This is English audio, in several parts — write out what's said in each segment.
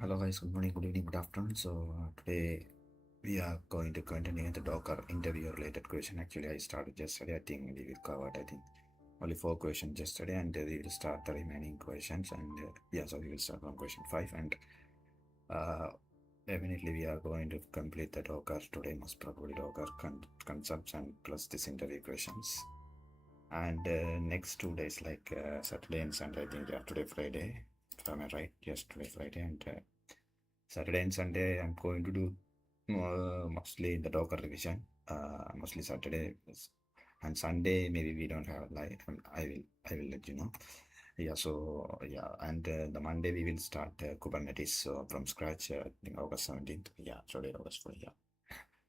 Hello guys, good morning, good evening, good afternoon. Today we are going to continue the Docker interview related question. Actually, I started yesterday. I think we will cover only 4 questions yesterday, and we will start the remaining questions. So we will start from question 5, and uh, definitely we are going to complete the Docker today. Most probably Docker concepts and plus this interview questions. And next 2 days, like Saturday and Sunday, I think today Friday. Am I right? Yes, today Friday and. Saturday and Sunday, I'm going to do mostly the Docker revision. Mostly Saturday and Sunday. Maybe we don't have like I will let you know. Yeah. And the Monday we will start Kubernetes from scratch. I think August 17th. Yeah. Today August 4th. Yeah.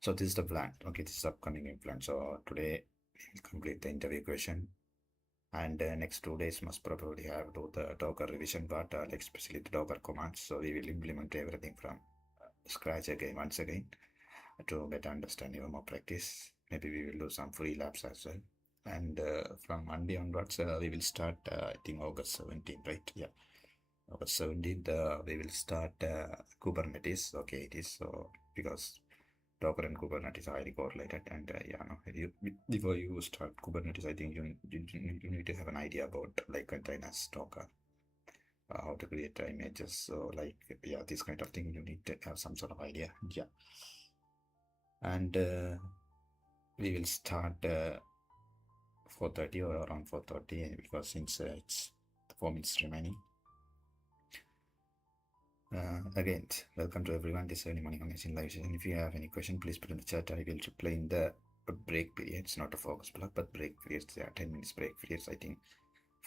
So this is the plan. Okay, this is upcoming plan. So today we'll complete the interview question. And next 2 days must probably have do the Docker revision part, like especially the Docker commands. So we will implement everything from scratch again once again to better understand even more practice. Maybe we will do some free labs as well. And from Monday onwards, we will start, I think August 17th, right? Yeah. August 17th, we will start Kubernetes. Okay, it is so because Docker and Kubernetes are highly correlated. And before you start Kubernetes, I think you need to have an idea about like containers, Docker, how to create images. So like, yeah, this kind of thing, you need to have some sort of idea. Yeah. And we will start 4:30 or around 4:30 because since it's 4 minutes remaining. Again, welcome to everyone. This is early morning amazing live session. If you have any question, please put in the chat. I will reply in the break periods, not a focus block, but break periods. There are 10 minutes break periods. I think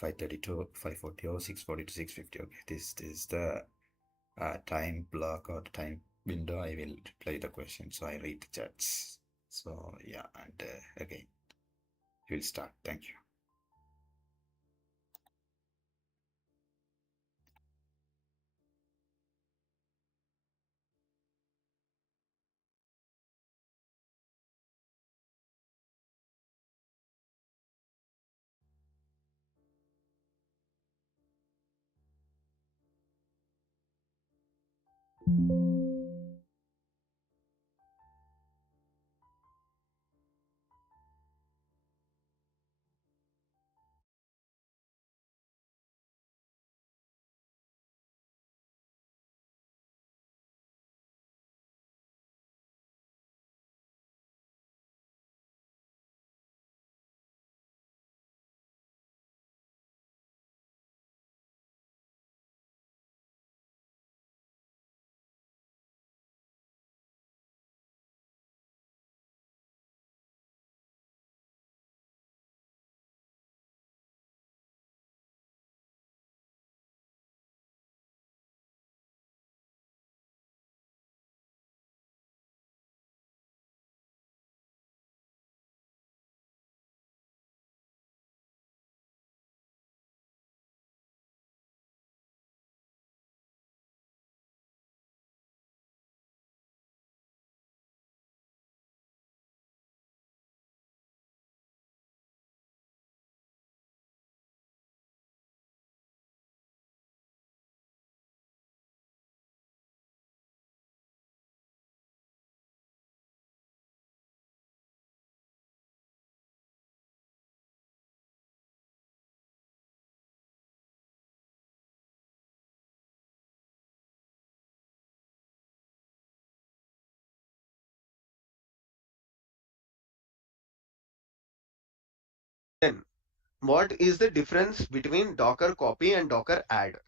5:30 to 5:40 or 6:40 to 6:50. Okay, this is the time block or time window. I will reply the question. So I read the chats. So yeah, and again, we'll start. Thank you. Then, what is the difference between Docker copy and Docker add?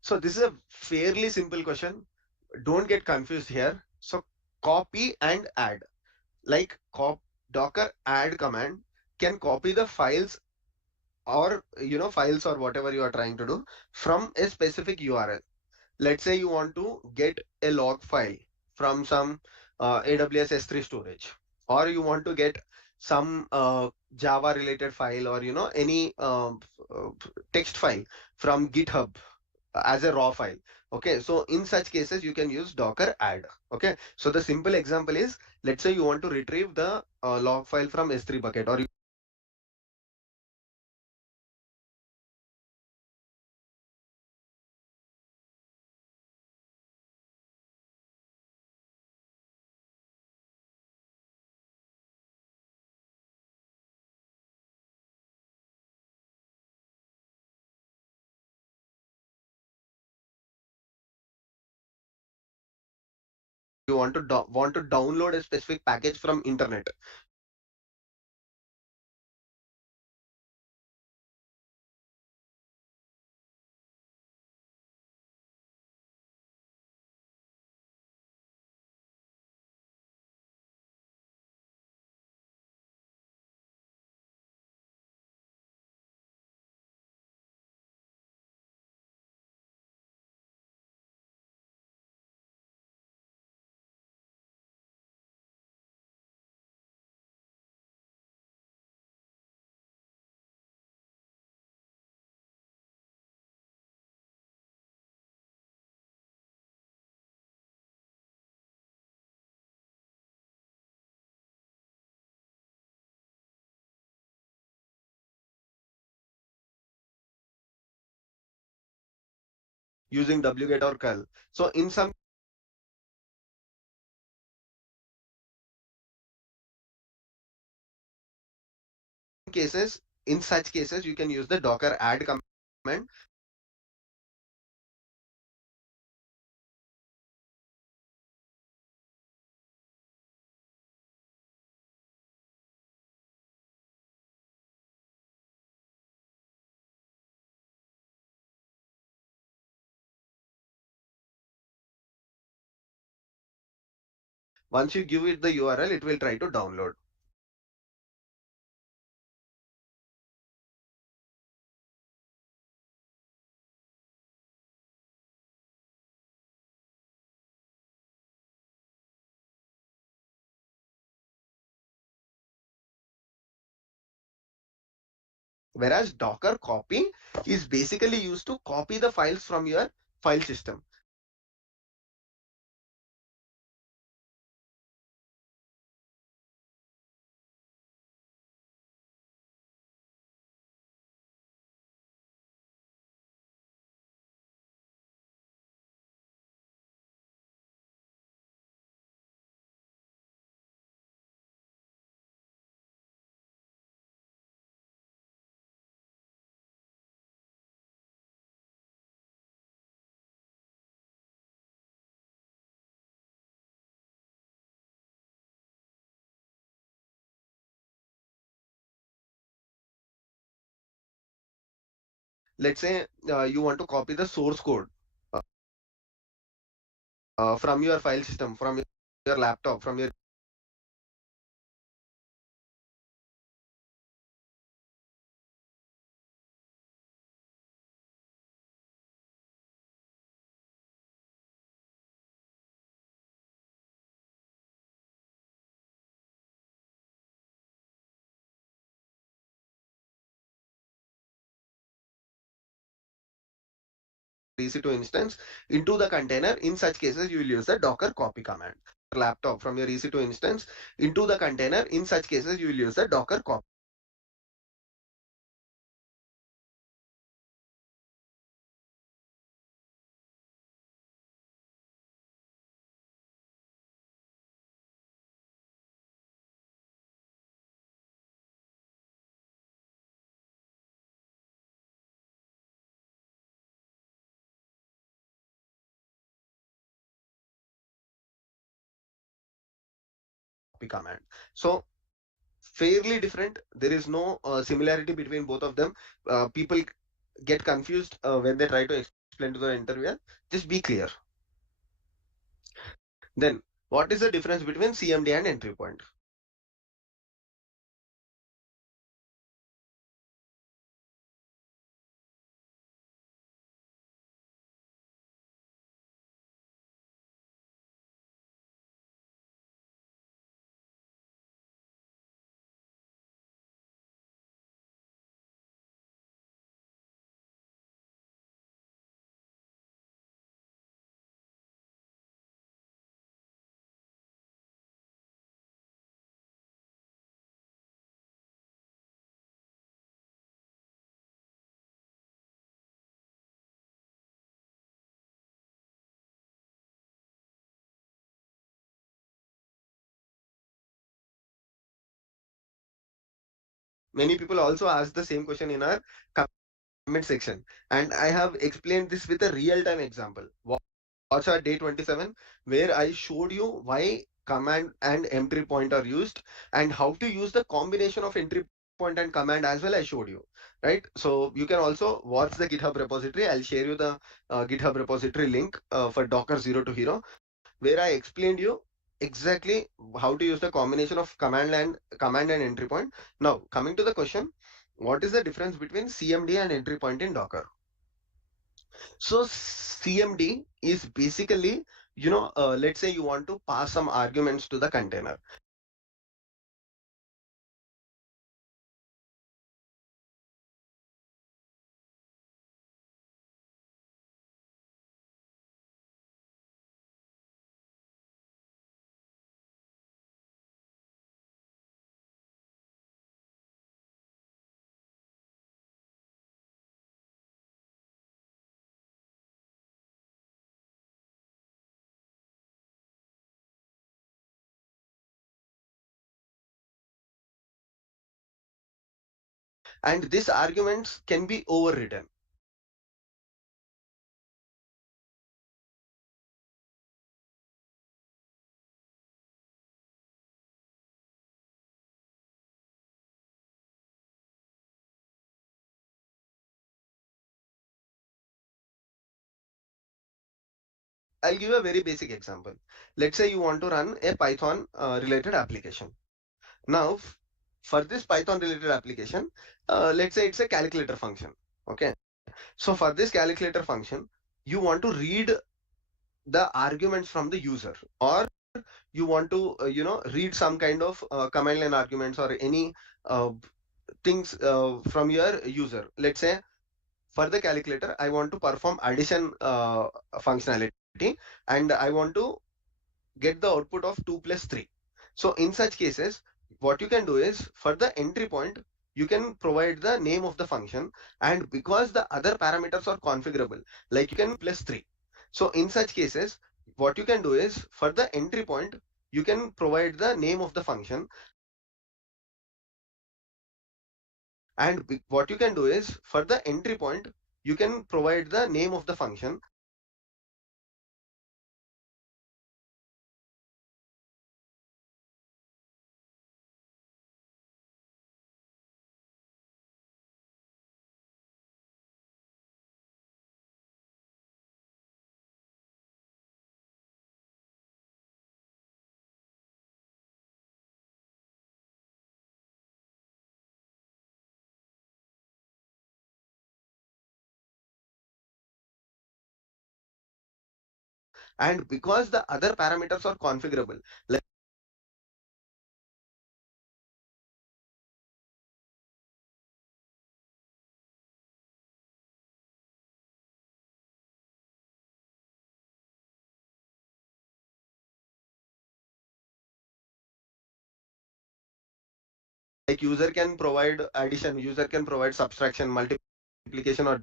So this is a fairly simple question. Don't get confused here. So copy and add, like Docker add command can copy the files or files or whatever you are trying to do from a specific URL. Let's say you want to get a log file from some AWS S3 storage, or you want to get some Java related file, or any text file from GitHub as a raw file. Okay, so in such cases you can use Docker add. Okay, so the simple example is, let's say you want to retrieve the log file from S3 bucket, or you want to download a specific package from internet. Using wget or curl. So in some cases, in such cases, you can use the docker add command. Once you give it the URL, it will try to download. Whereas Docker copy is basically used to copy the files from your file system. Let's say you want to copy the source code uh, from your file system, from your laptop, from your EC2 instance into the container. In such cases, you will use the docker copy command. Laptop from your EC2 instance into the container. In such cases, you will use the docker copy. Command. So fairly different. There is no similarity between both of them. People get confused when they try to explain to the interviewer. Just be clear. Then, what is the difference between CMD and entry point? Many people also ask the same question in our comment section, and I have explained this with a real-time example. watch our day 27 where I showed you why command and entry point are used and how to use the combination of entry point and command as well. I showed you, right? So you can also watch the GitHub repository. I'll share you the GitHub repository link for Docker Zero to Hero, where I explained you exactly how to use the combination of command and entry point. Now coming to the question, what is the difference between CMD and entry point in Docker? So CMD is basically, let's say you want to pass some arguments to the container. And these arguments can be overridden. I'll give a very basic example. Let's say you want to run a Python related application. Now, for this Python related application, let's say it's a calculator function. Okay. So for this calculator function, you want to read the arguments from the user, or you want to read some kind of command line arguments or any uh, things from your user. Let's say for the calculator I want to perform addition functionality, and I want to get the output of 2 plus 3. So in such cases, what you can do is for the entry point, you can provide the name of the function, and because the other parameters are configurable, like you can plus 3. So in such cases, what you can do is for the entry point, you can provide the name of the function, and what you can do is for the entry point, you can provide the name of the function. And because the other parameters are configurable, like user can provide addition, user can provide subtraction, multiplication, or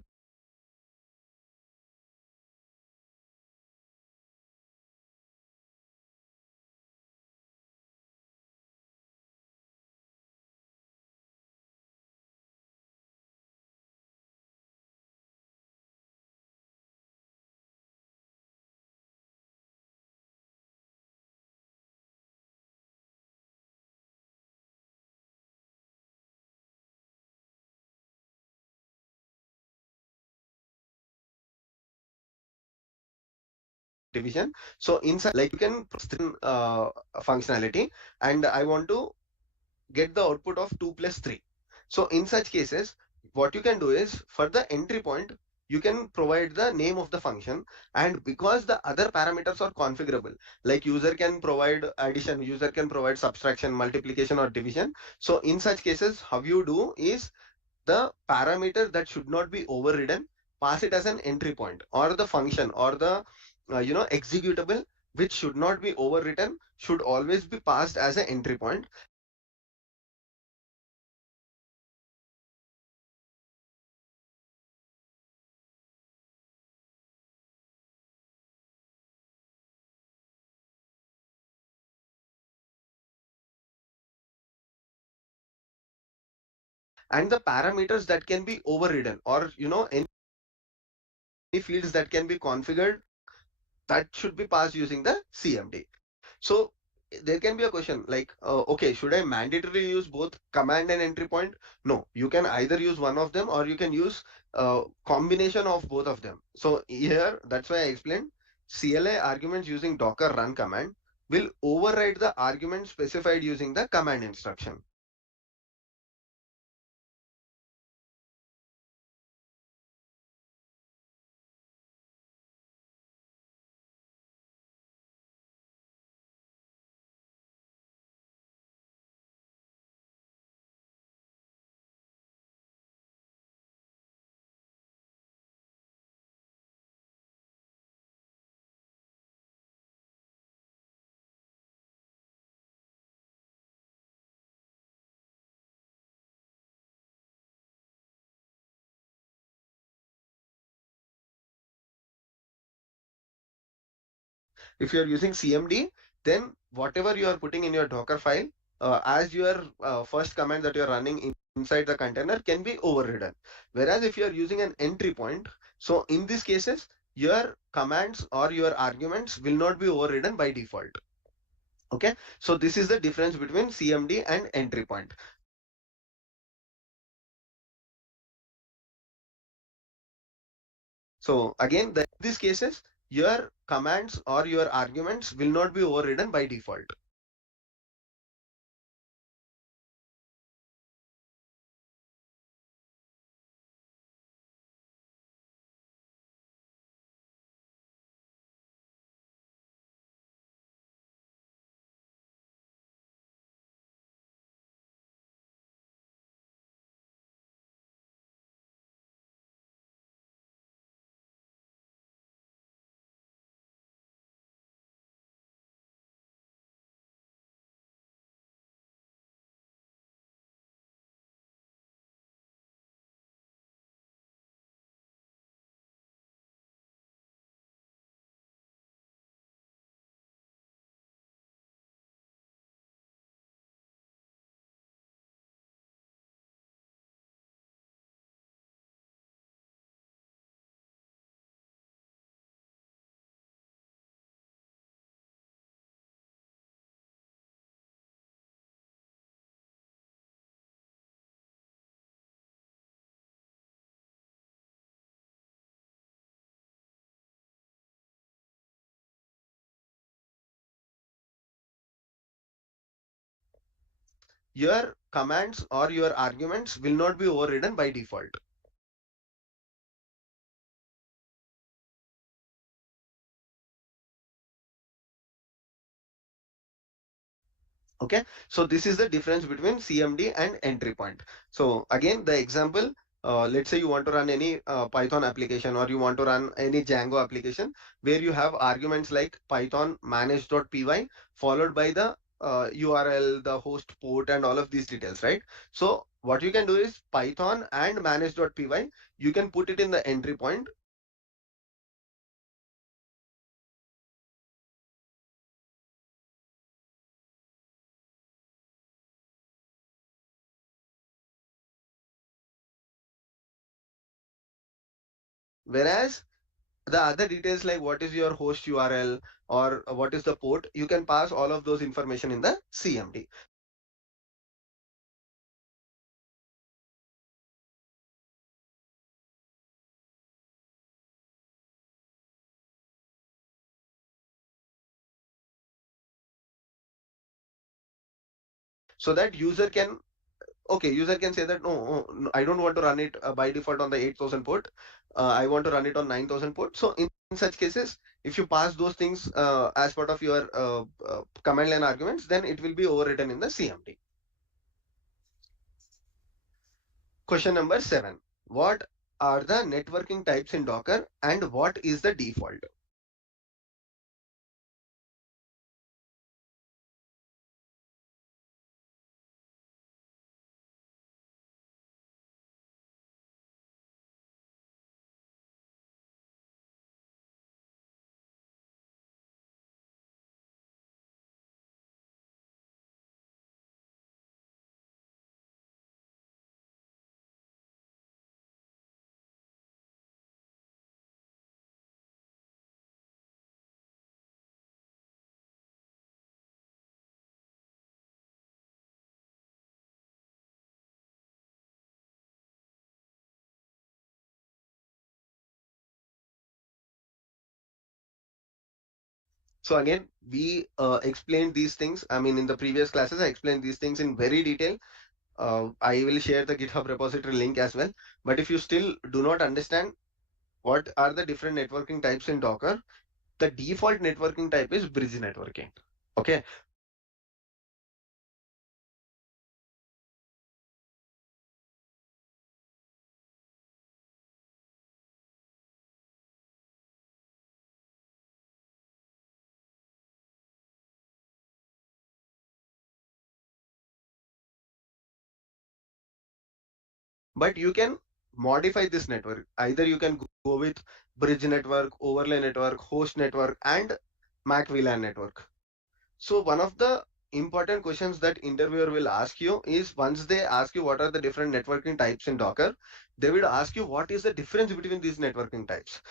division. So inside, like you can functionality, and I want to get the output of 2 plus 3. So in such cases, what you can do is for the entry point, you can provide the name of the function, and because the other parameters are configurable, like user can provide addition, user can provide subtraction, multiplication, or division. So in such cases, how you do is the parameter that should not be overridden, pass it as an entry point, or the function or the executable which should not be overwritten should always be passed as an entry point. And the parameters that can be overridden, or any fields that can be configured that should be passed using the CMD. So there can be a question like, okay, should I mandatorily use both command and entry point? No, you can either use one of them or you can use combination of both of them. So here, that's why I explained CLI arguments using Docker run command will override the argument specified using the command instruction. If you're using CMD, then whatever you are putting in your Docker file as your first command that you're running inside the container can be overridden. Whereas if you're using an entry point, so in these cases, your commands or your arguments will not be overridden by default. Okay, so this is the difference between CMD and entry point. So again, in these cases, your commands or your arguments will not be overridden by default. Your commands or your arguments will not be overridden by default. Okay, so this is the difference between CMD and entry point. So again, the example, let's say you want to run any Python application or you want to run any Django application where you have arguments like Python manage.py followed by the URL, the host port and all of these details, right? So what you can do is Python and manage.py, you can put it in the entry point. Whereas the other details like what is your host URL or what is the port, you can pass all of those information in the CMD. So that user can, okay, user can say that no, I don't want to run it by default on the 8000 port. I want to run it on 9000 port. So in such cases, if you pass those things as part of your command line arguments, then it will be overwritten in the CMD. Question number 7. What are the networking types in Docker and what is the default? So again, we explained these things. I mean, in the previous classes, I explained these things in very detail. I will share the GitHub repository link as well. But if you still do not understand what are the different networking types in Docker, the default networking type is bridge networking. Okay. But you can modify this network. Either you can go with bridge network, overlay network, host network, and MAC VLAN network. So one of the important questions that interviewer will ask you is, once they ask you what are the different networking types in Docker, they will ask you what is the difference between these networking types.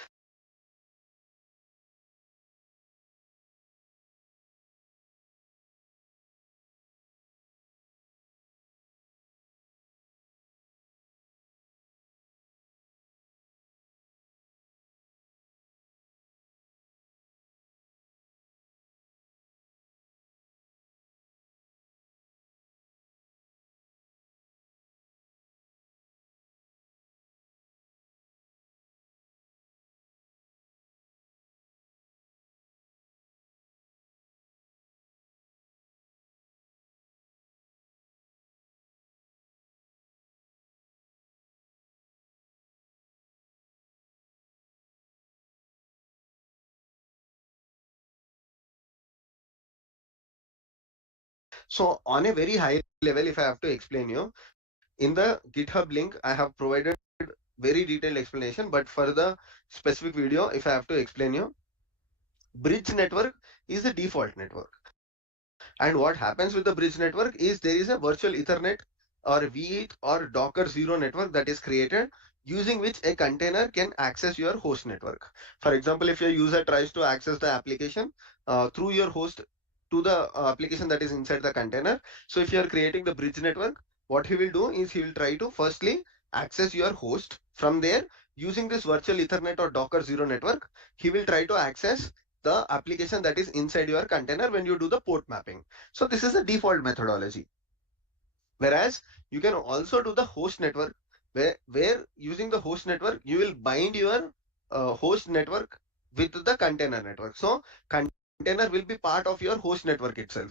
So on a very high level, if I have to explain you, in the GitHub link, I have provided very detailed explanation, but for the specific video, if I have to explain you, bridge network is the default network. And what happens with the bridge network is there is a virtual Ethernet or V8 or Docker 0 network that is created, using which a container can access your host network. For example, if your user tries to access the application through your host to the application that is inside the container. So if you are creating the bridge network, what he will do is he will try to firstly access your host. From there, using this virtual Ethernet or Docker 0 network, he will try to access the application that is inside your container when you do the port mapping. So this is the default methodology. Whereas you can also do the host network, where using the host network, you will bind your host network with the container network. So container will be part of your host network itself.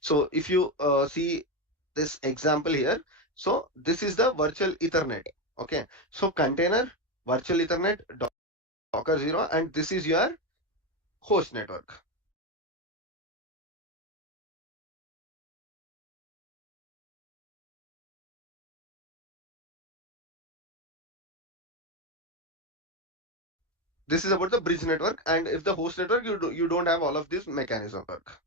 So if you see this example here, so this is the virtual Ethernet. Okay, so container, virtual Ethernet, Docker 0, and this is your host network. This is about the bridge network, and if the host network, you don't have all of this mechanism work.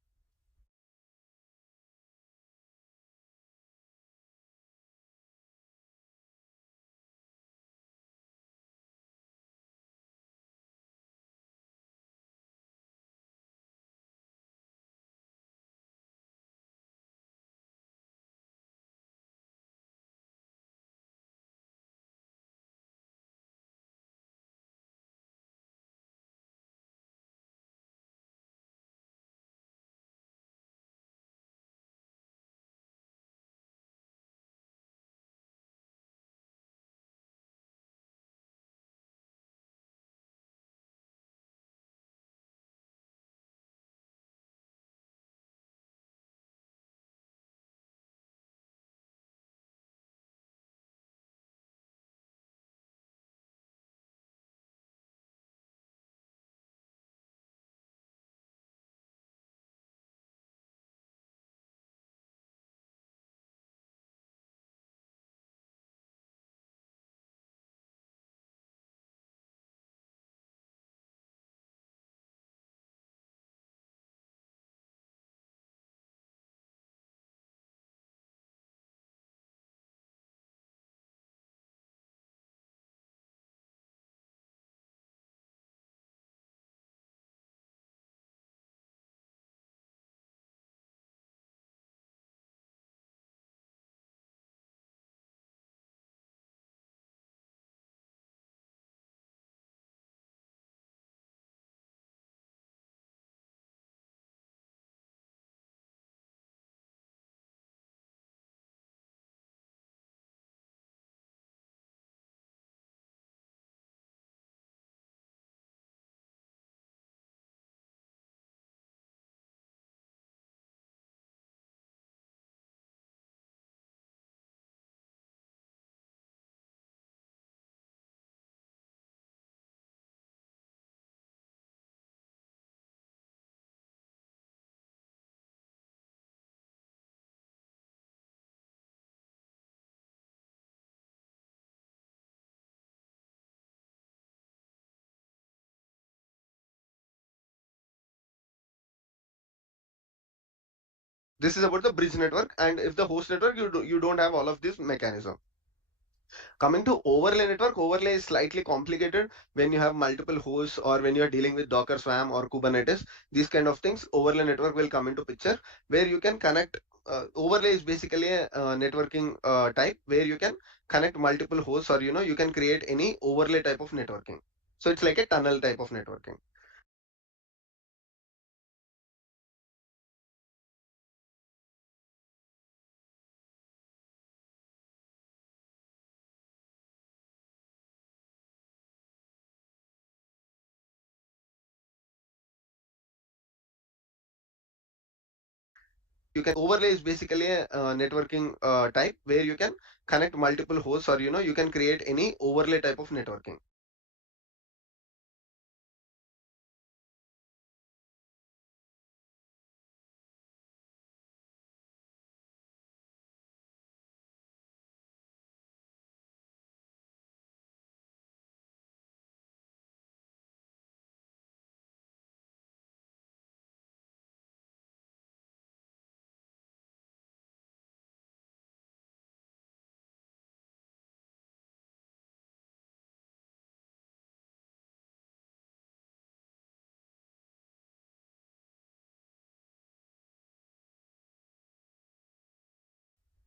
This is about the bridge network, and if the host network, you don't have all of this mechanism. Coming to overlay network, overlay is slightly complicated when you have multiple hosts or when you are dealing with Docker Swarm or Kubernetes. These kind of things, overlay network will come into picture where you can connect. Overlay is basically a networking type where you can connect multiple hosts, or you can create any overlay type of networking. So it's like a tunnel type of networking. You can overlay is basically a networking type where you can connect multiple hosts, or you can create any overlay type of networking.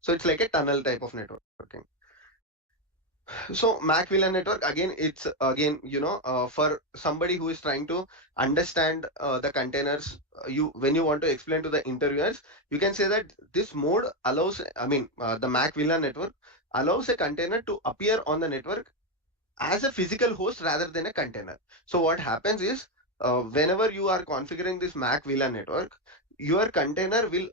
So it's like a tunnel type of networking. So Mac VLAN network, again, it's again, for somebody who is trying to understand the containers, you when you want to explain to the interviewers, you can say that this mode allows, the Mac VLAN network allows a container to appear on the network as a physical host rather than a container. So what happens is, whenever you are configuring this Mac VLAN network, your container will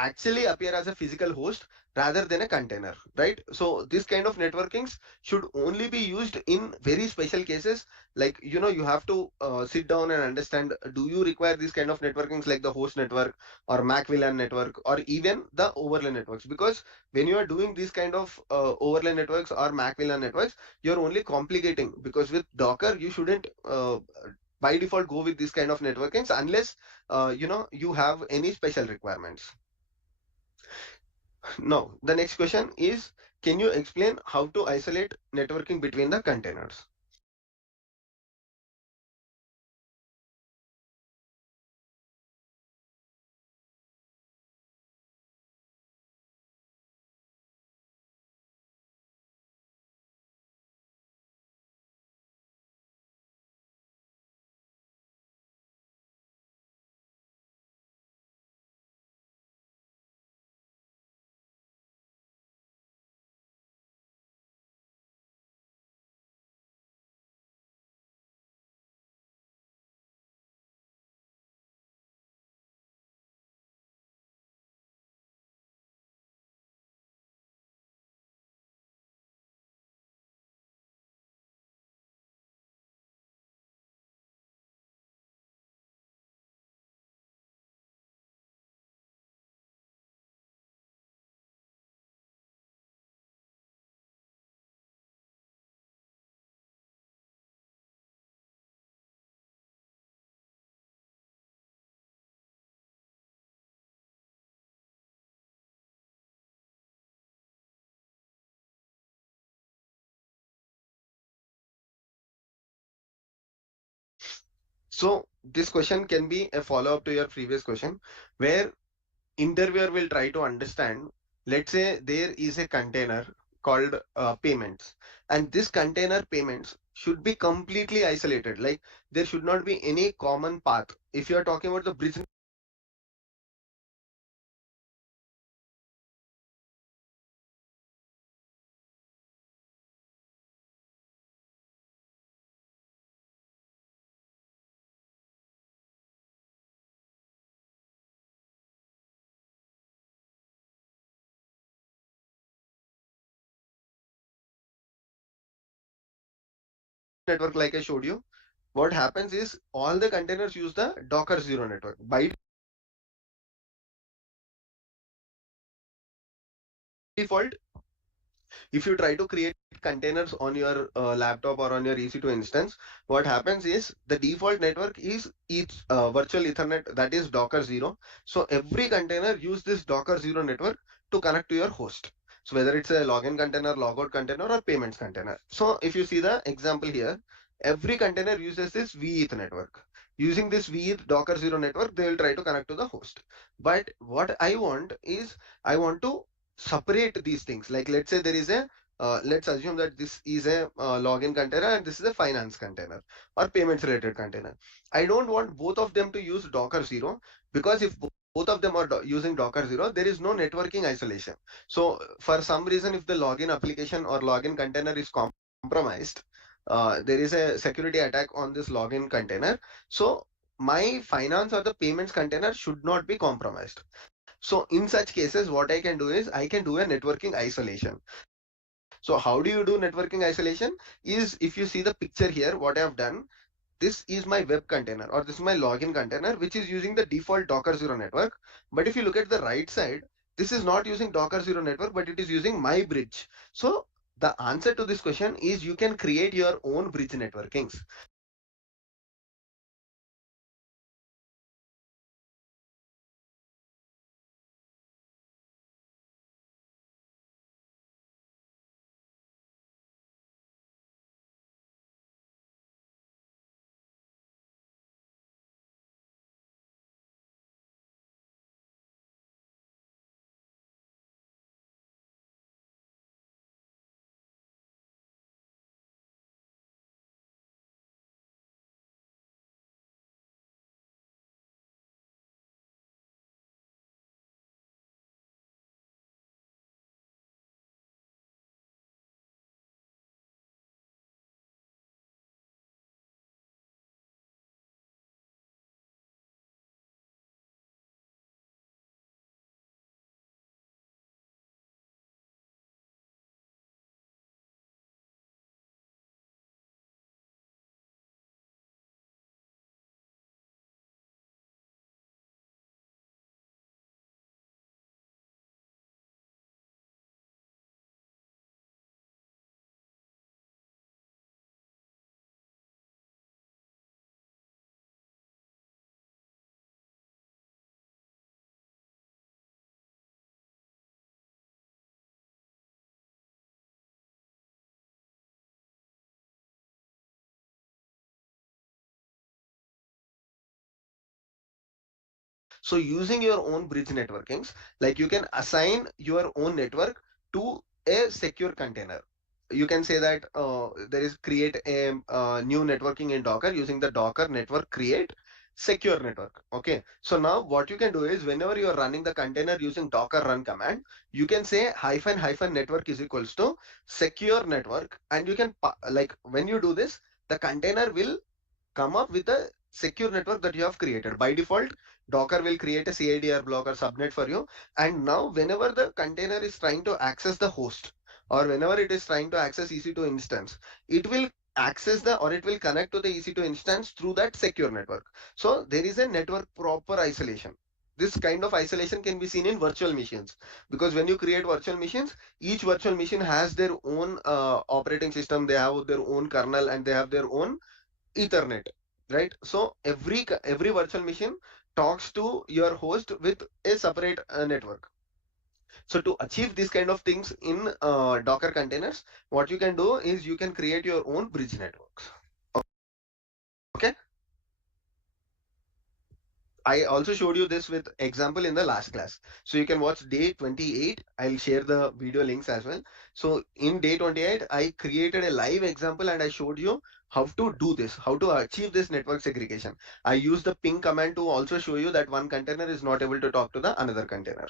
actually appear as a physical host rather than a container, right? So this kind of networkings should only be used in very special cases, like you have to sit down and understand, do you require this kind of networkings like the host network or Mac VLAN network or even the overlay networks? Because when you are doing these kind of overlay networks or Mac VLAN networks, you're only complicating, because with Docker you shouldn't by default go with this kind of networkings unless you have any special requirements. Now, the next question is, can you explain how to isolate networking between the containers? So this question can be a follow-up to your previous question, where interviewer will try to understand, let's say there is a container called payments, and this container payments should be completely isolated. Like there should not be any common path. If you are talking about the bridge network, like I showed you, what happens is all the containers use the Docker Zero network. By default, if you try to create containers on your laptop or on your EC2 instance, what happens is the default network is each virtual Ethernet, that is Docker 0. So every container use this Docker 0 network to connect to your host. So whether it's a login container, logout container, or payments container. So if you see the example here, every container uses this vEth network. Using this vEth Docker 0 network, they will try to connect to the host. But what I want is, I want to separate these things. Like let's say there is a let's assume that this is a login container and this is a finance container or payments related container. I don't want both of them to use Docker 0, because if both of them are using Docker 0, there is no networking isolation. So for some reason, if the login application or login container is compromised, there is a security attack on this login container. So my finance or the payments container should not be compromised. So in such cases, what I can do is I can do a networking isolation. So how do you do networking isolation? Is if you see the picture here, what I have done, this is my web container or this is my login container, which is using the default Docker 0 network. But if you look at the right side, this is not using Docker 0 network, but it is using my bridge. So the answer to this question is you can create your own bridge networkings. So what you can do is you can create your own bridge networkings. So what you can do is you can create your own bridge networkings. So how do you do bridge networkings? Is if you see the picture here, so using your own bridge networkings, like you can assign your own network to a secure container. You can say that there is create a new networking in Docker using the Docker network create secure network. Okay. So now what you can do is whenever you are running the container using Docker run command, you can say hyphen hyphen network is equals to secure network. And you can like when you do this, the container will come up with a secure network that you have created. By default, Docker will create a CIDR block or subnet for you. And now whenever the container is trying to access the host or whenever it is trying to access EC2 instance, it will access the or it will connect to the EC2 instance through that secure network. So there is a network proper isolation. This kind of isolation can be seen in virtual machines, because when you create virtual machines, each virtual machine has their own operating system, they have their own kernel, and they have their own Ethernet, right? So every virtual machine talks to your host with a separate network. So to achieve these kind of things in Docker containers, what you can do is you can create your own bridge networks. Okay. I also showed you this with example in the last class. So you can watch day 28. I'll share the video links as well. So in day 28, I created a live example and I showed you how to do this, how to achieve this network segregation. I used the ping command to also show you that one container is not able to talk to the another container.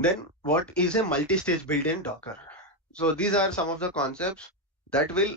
Then what is a multi-stage build in Docker? So these are some of the concepts that will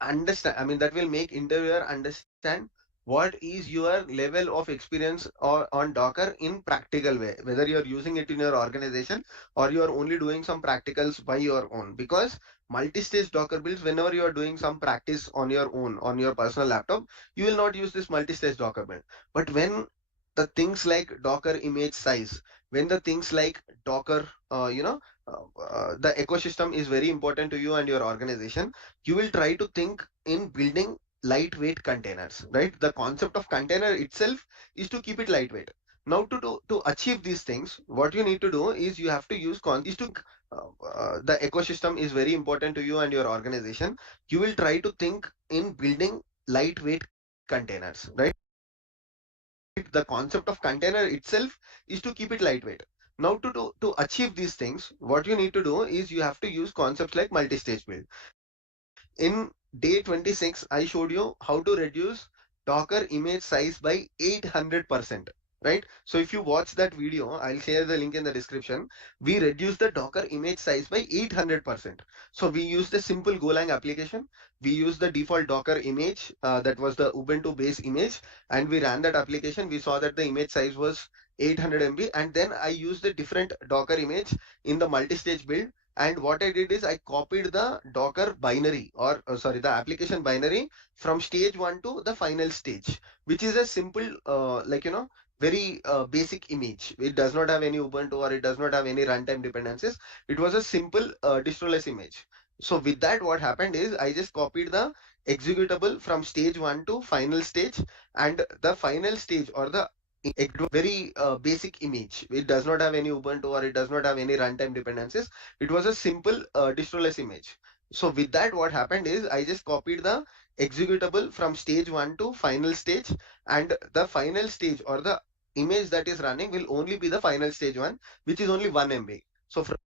understand, I mean, that will make interviewer understand what is your level of experience or on Docker in practical way, whether you're using it in your organization or you're only doing some practicals by your own. Because multi-stage Docker builds, whenever you are doing some practice on your own on your personal laptop, you will not use this multi-stage Docker build. But when the things like Docker image size, when the things like Docker the ecosystem is very important to you and your organization, you will try to think in building lightweight containers, right? The concept of container itself is to keep it lightweight. Now to achieve these things, what you need to do is you have to the ecosystem is very important to you and your organization. You will try to think in building lightweight containers, right? The concept of container itself is to keep it lightweight. Now to achieve these things, what you need to do is you have to use concepts like multi-stage build. In day 26, I showed you how to reduce Docker image size by 800%, right? So if you watch that video, I'll share the link in the description. We reduced the Docker image size by 800%. So we used a simple Golang application. We used the default Docker image, that was the Ubuntu base image, and we ran that application. We saw that the image size was 800 MB, and then I used a different Docker image in the multi-stage build. And what I did is I copied the Docker binary, or sorry, the application binary from stage one to the final stage, which is a simple, very basic image. It does not have any Ubuntu or it does not have any runtime dependencies. It was a simple distroless image. So with that, what happened is I just copied the executable from stage one to final stage, and the final stage or the very basic image. It does not have any Ubuntu or it does not have any runtime dependencies. It was a simple distroless image. So with that, what happened is I just copied the executable from stage one to final stage, and the final stage or the image that is running will only be the final stage one, which is only 1 MB. So from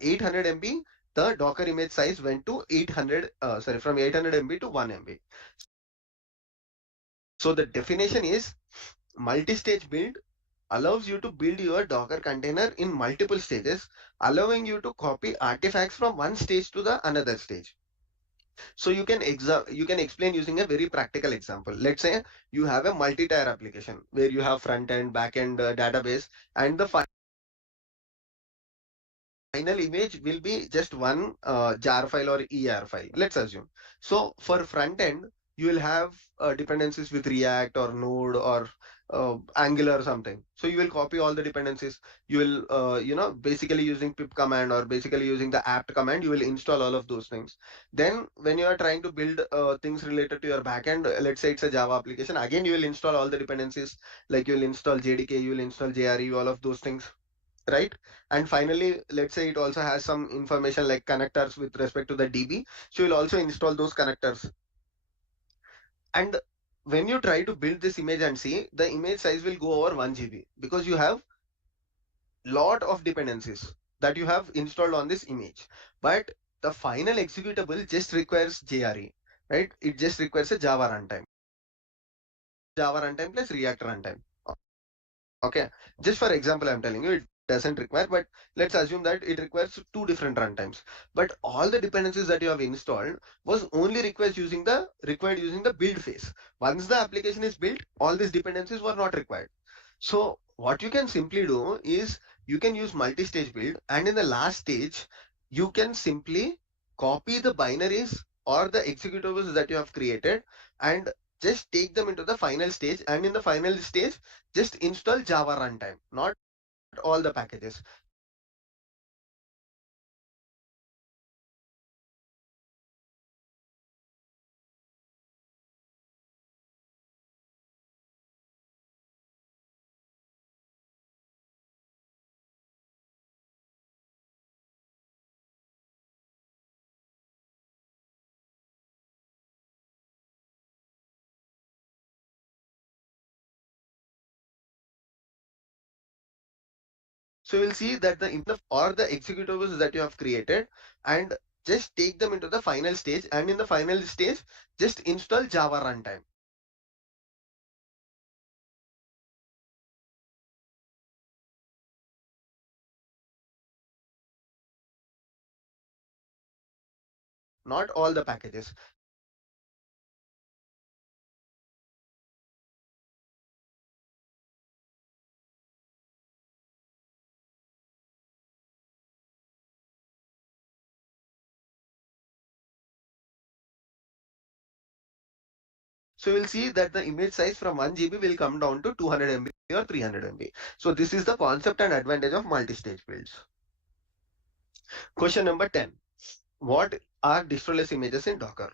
800 MB, the Docker image size went to 800, from 800 MB to 1 MB. So the definition is multi-stage build allows you to build your Docker container in multiple stages, allowing you to copy artifacts from one stage to the another stage. So you can explain using a very practical example. Let's say you have a multi-tier application where you have front end, back end database, and the final image will be just one jar file or ER file, let's assume. So for front end, you will have dependencies with React or Node or Angular or something. So you will copy all the dependencies. You will, basically using pip command or basically using the apt command, you will install all of those things. Then when you are trying to build things related to your backend, let's say it's a Java application, again, you will install all the dependencies, like you will install JDK, you will install JRE, all of those things, right? And finally, let's say it also has some information like connectors with respect to the DB. So you'll also install those connectors. And when you try to build this image and see, the image size will go over 1 GB because you have lot of dependencies that you have installed on this image. But the final executable just requires JRE, right? It just requires a Java runtime. Java runtime plus React runtime. Okay, just for example, I'm telling you, it doesn't require, but let's assume that it requires two different runtimes. But all the dependencies that you have installed was only required using the build phase. Once the application is built, all these dependencies were not required. So what you can simply do is you can use multi-stage build, and in the last stage, you can simply copy the binaries or the executables that you have created and just take them into the final stage. And in the final stage, just install Java runtime, not all the packages. So you will see that the executables that you have created, and just take them into the final stage, and in the final stage just install Java runtime. Not all the packages. So you will see that the image size from 1 GB will come down to 200 MB or 300 MB. So this is the concept and advantage of multi-stage builds. Question number 10. What are distroless images in Docker?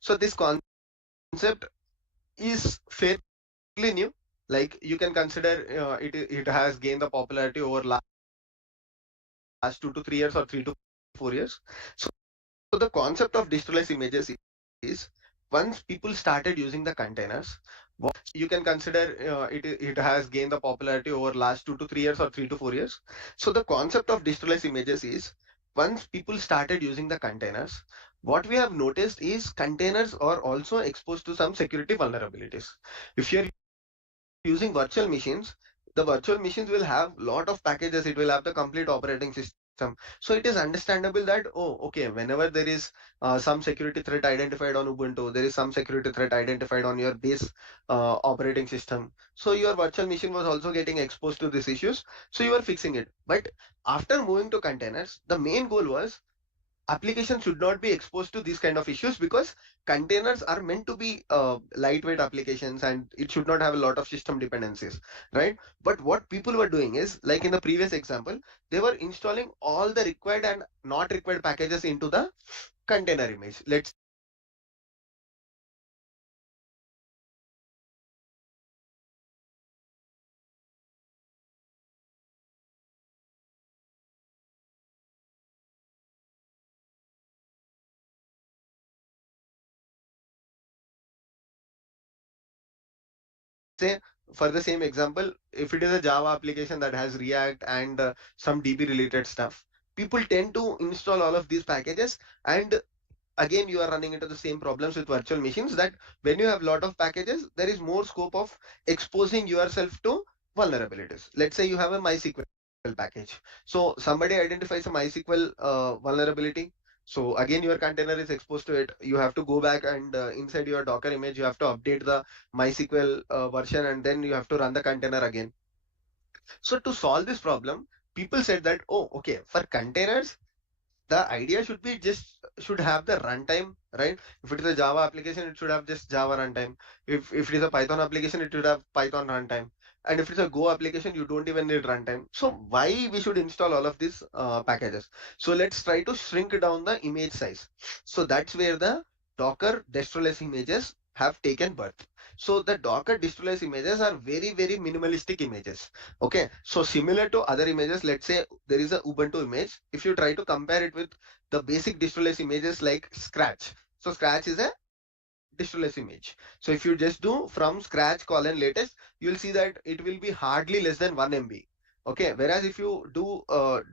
So this concept is fairly new. Like you can consider it has gained the popularity over last 2 to 3 years or 3 to 4 years. So the concept of digitalized images is once people started using the containers, you can consider it has gained the popularity over last 2 to 3 years or 3 to 4 years. So the concept of digitalized images is once people started using the containers, what we have noticed is containers are also exposed to some security vulnerabilities. If you're using virtual machines, the virtual machines will have lot of packages. It will have the complete operating system. So it is understandable that, oh, okay, whenever there is some security threat identified on Ubuntu, there is some security threat identified on your base operating system. So your virtual machine was also getting exposed to these issues. So you are fixing it. But after moving to containers, the main goal was applications should not be exposed to these kind of issues, because containers are meant to be lightweight applications and it should not have a lot of system dependencies, right? But what people were doing is, like in the previous example, they were installing all the required and not required packages into the container image. Let's say, for the same example, if it is a Java application that has React and some DB related stuff, people tend to install all of these packages, and again you are running into the same problems with virtual machines, that when you have lot of packages, there is more scope of exposing yourself to vulnerabilities. Let's say you have a MySQL package, so somebody identifies a MySQL vulnerability, so again your container is exposed to it. You have to go back and inside your Docker image you have to update the MySQL version, and then you have to run the container again. So to solve this problem, people said that, oh, okay, for containers the idea should be just should have the runtime, right? If it is a Java application, it should have just Java runtime. If it is a Python application, it should have Python runtime. And if it's a Go application, you don't even need runtime. So why we should install all of these packages? So let's try to shrink down the image size. So that's where the Docker destroless images have taken birth. So the Docker destroless images are very, very minimalistic images. Okay, so similar to other images, let's say there is a Ubuntu image. If you try to compare it with the basic destroless images like Scratch, so Scratch is a destroless image. So if you just do from scratch colon latest, you'll see that it will be hardly less than 1 MB. Okay, whereas if you do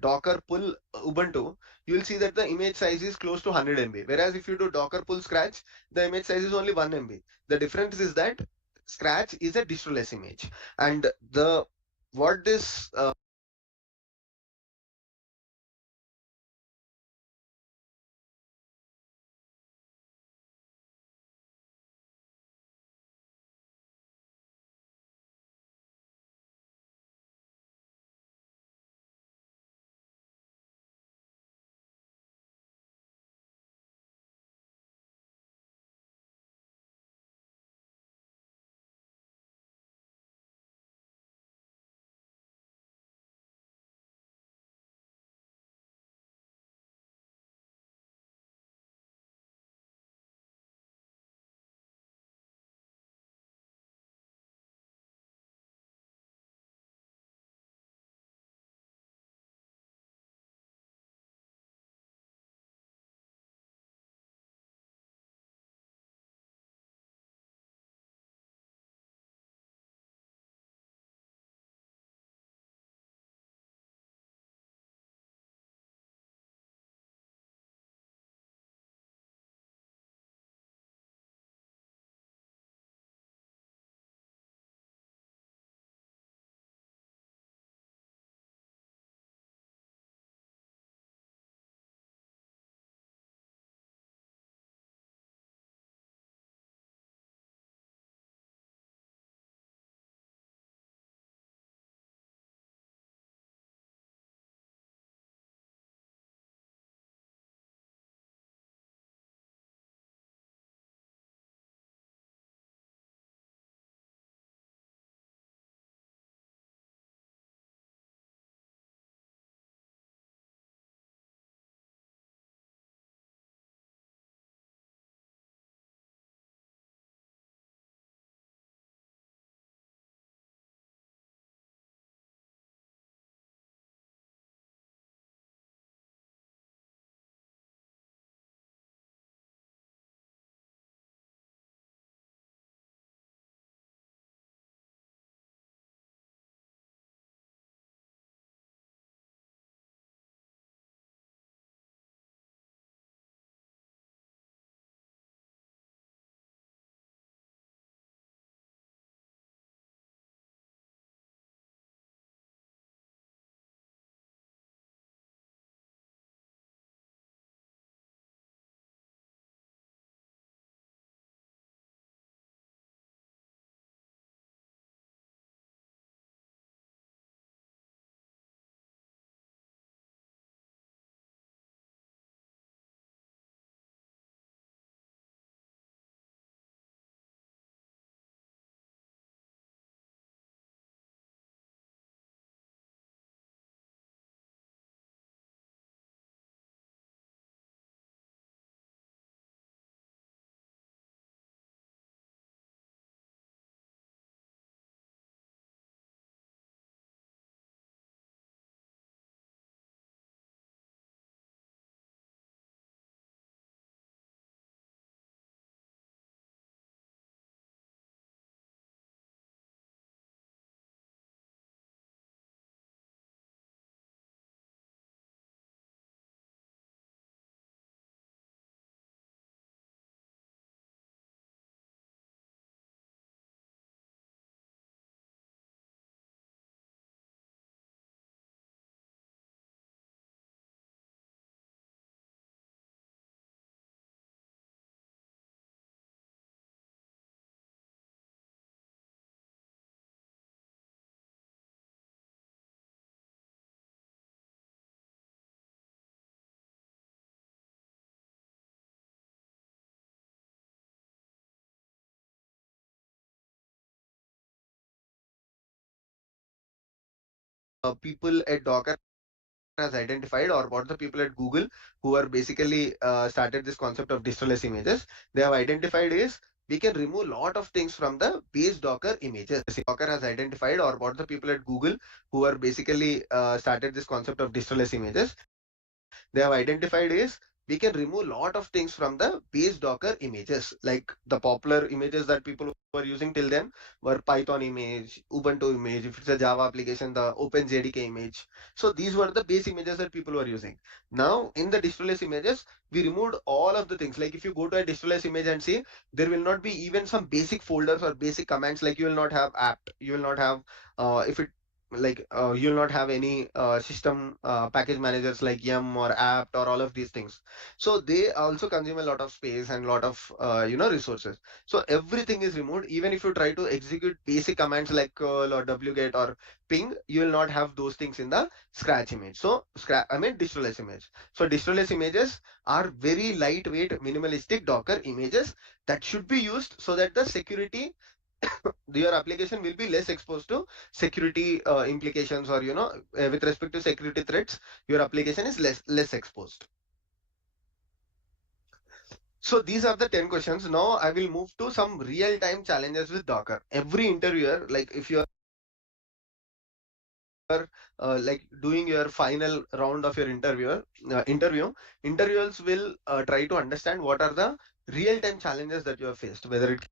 Docker pull Ubuntu, you'll see that the image size is close to 100 MB. Whereas if you do Docker pull Scratch, the image size is only 1 MB. The difference is that Scratch is a destroless image, and the what this people at Docker has identified, or what the people at Google who are basically started this concept of distress images, they have identified is we can remove lot of things from the base Docker images. Docker has identified, or what the people at Google who are basically started this concept of distress images, they have identified is we can remove lot of things from the base Docker images, like the popular images that people were using till then were Python image, Ubuntu image. If it's a Java application, the OpenJDK image. So these were the base images that people were using. Now in the distress images, we removed all of the things. Like if you go to a distress image and see, there will not be even some basic folders or basic commands. Like you will not have apt, you will not have if it like you will not have any system package managers like yum or apt or all of these things. So they also consume a lot of space and lot of resources. So everything is removed. Even if you try to execute basic commands like curl or wget or ping, you will not have those things in the scratch image. So scratch, I mean distress image. So distress images are very lightweight minimalistic Docker images that should be used so that the security your application will be less exposed to security implications, or with respect to security threats, your application is less exposed. So these are the 10 questions. Now I will move to some real time challenges with Docker. Every interviewer, like if you are like doing your final round of your interviewers will try to understand what are the real time challenges that you have faced, whether it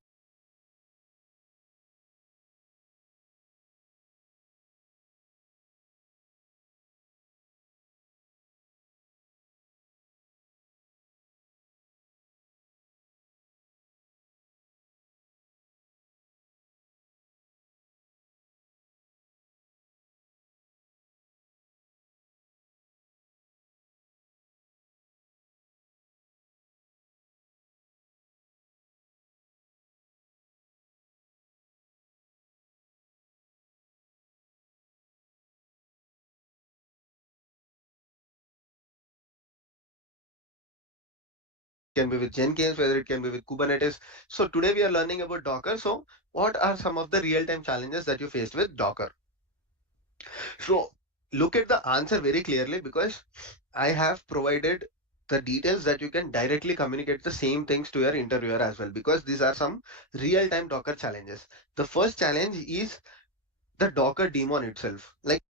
can be with Jenkins, whether it can be with Kubernetes. So today we are learning about Docker. So what are some of the real-time challenges that you faced with Docker? So look at the answer very clearly, because I have provided the details that you can directly communicate the same things to your interviewer as well, because these are some real-time Docker challenges. The first challenge is the Docker daemon itself. Like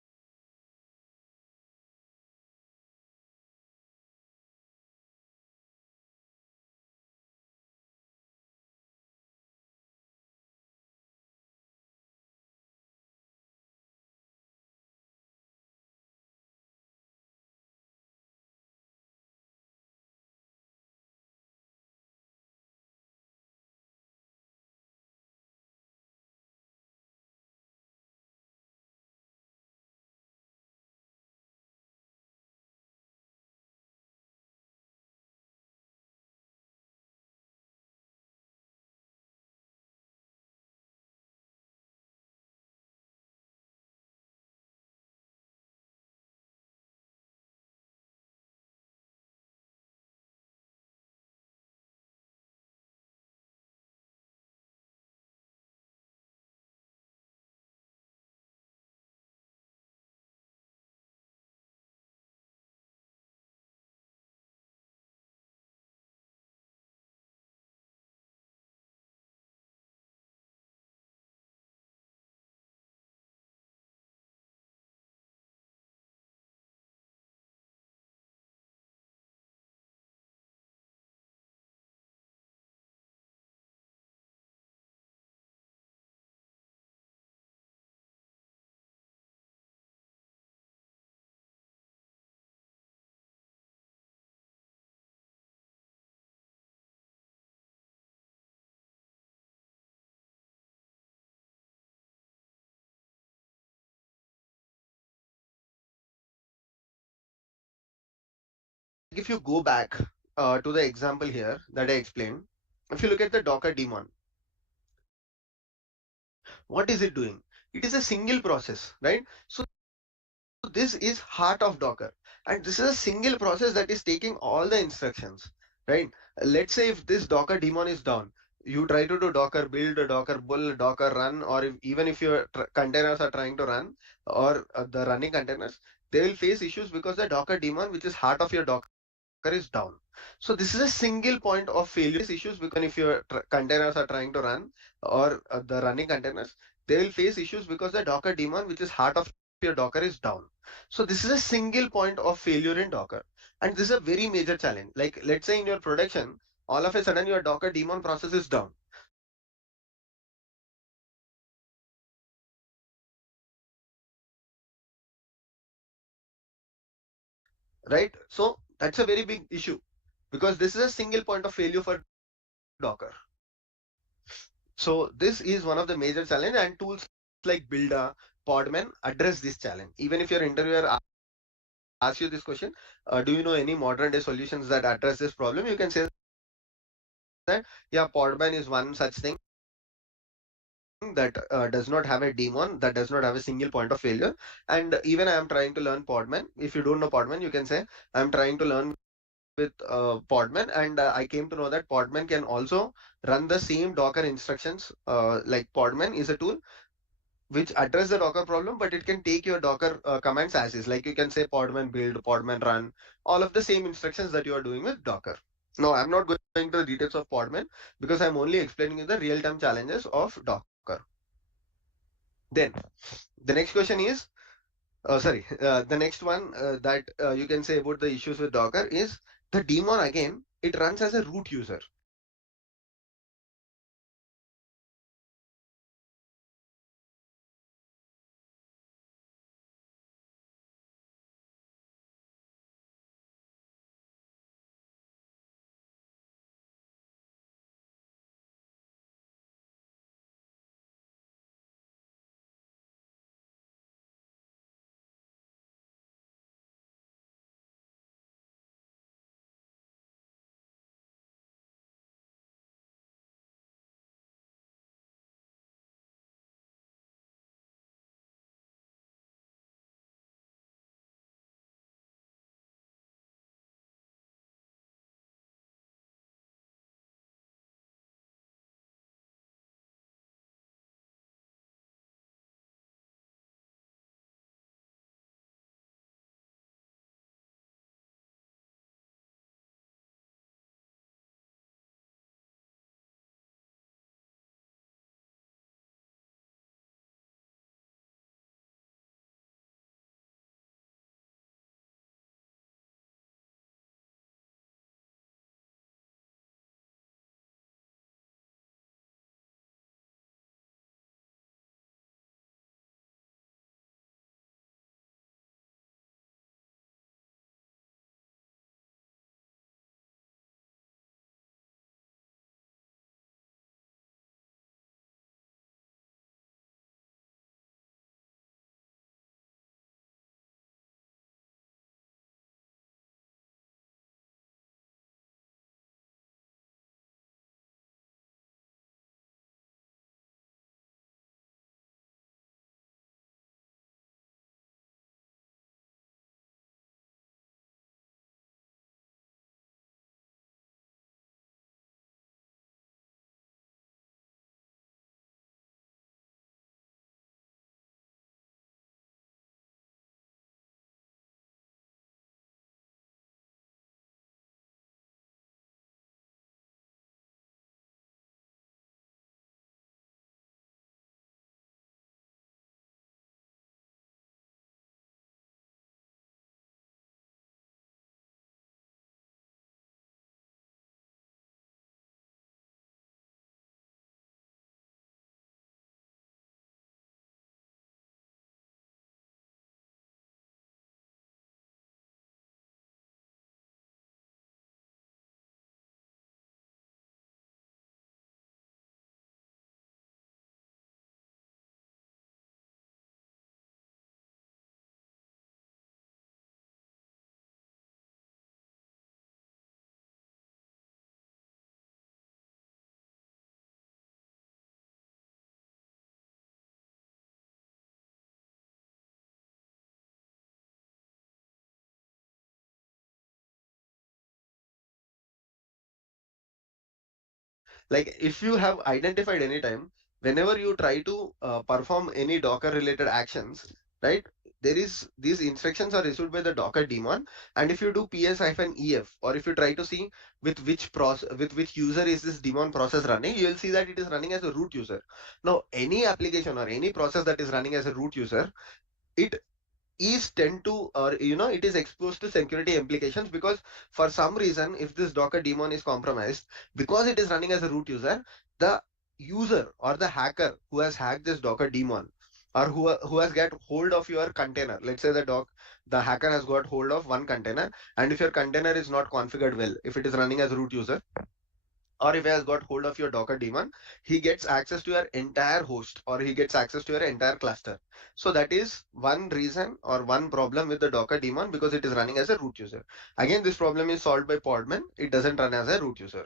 if you go back to the example here that I explained, if you look at the Docker daemon, what is it doing? It is a single process, right? So this is heart of Docker, and this is a single process that is taking all the instructions, right? Let's say if this Docker daemon is down, You try to do Docker build, Docker build, Docker run, or even if your containers are trying to run, or the running containers, they will face issues because the Docker daemon, which is heart of your Docker, is down. So this is a single point of failure issues because even if your containers are trying to run, or the running containers, they will face issues because the Docker daemon, which is heart of your Docker, is down. So this is a single point of failure in Docker, and this is a very major challenge. Like let's say in your production, all of a sudden your Docker daemon process is down. So what will happen? Your production will not run properly. Your production will not run properly. Right? So that's a very big issue because this is a single point of failure for Docker. So this is one of the major challenge, and tools like Builder, Podman address this challenge. Even if your interviewer asks you this question, do you know any modern day solutions that address this problem? You can say that, yeah, Podman is one such thing that does not have a daemon, that does not have a single point of failure. And even I am trying to learn Podman. If you don't know Podman, you can say I'm trying to learn Podman. If you don't know Podman, you can say I'm trying to learn with Podman, and I came to know that Podman can also run the same Docker instructions. Like Podman is a tool which address the Docker problem, but it can take your Docker commands as is. Like you can say Podman build, Podman run, all of the same instructions that you are doing with Docker. No, I'm not going to the details of Podman because I'm only explaining you the real-time challenges of Docker. Then the next question is, the next one that you can say about the issues with Docker is the daemon again. It runs as a root user. So what will happen? Your daemon runs as a root user, and even if your Like if you have identified any time, whenever you try to perform any Docker related actions, right? There is these instructions are issued by the Docker daemon, and if you do ps-ef, or if you try to see with which user is this daemon process running, you will see that it is running as a root user. Now, any application or any process that is running as a root user, it is tend to, or it is exposed to security implications, because for some reason, if this Docker daemon is compromised, because it is running as a root user, the user or the hacker who has hacked this Docker daemon, or who has got hold of your container, let's say the hacker has got hold of one container, and if your container is not configured well, if it is running as a root user, or if he has got hold of your Docker daemon, he gets access to your entire host, or he gets access to your entire cluster. So that is one reason or one problem with the Docker daemon, because it is running as a root user. Again, this problem is solved by Podman. It doesn't run as a root user.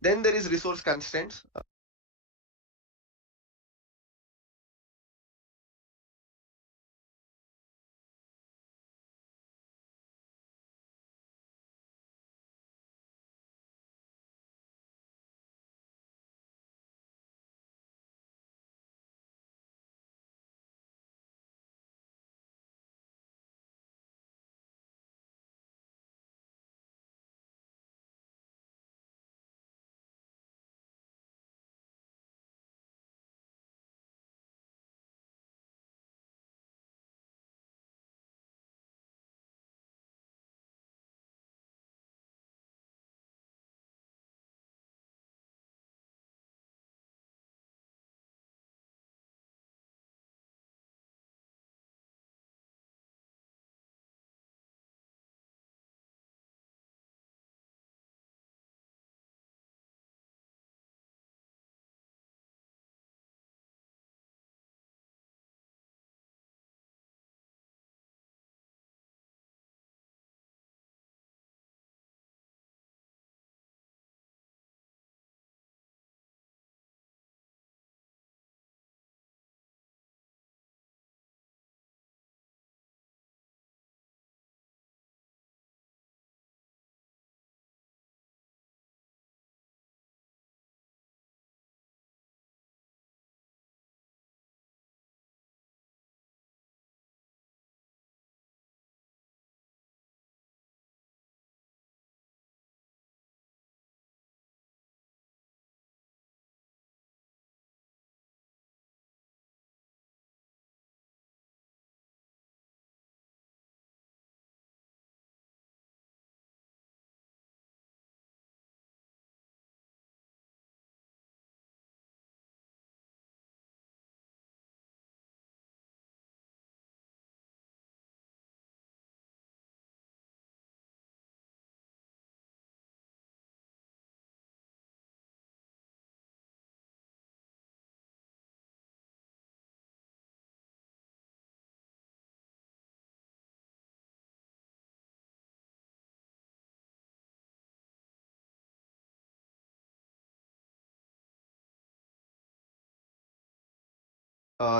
Then there is resource constraints.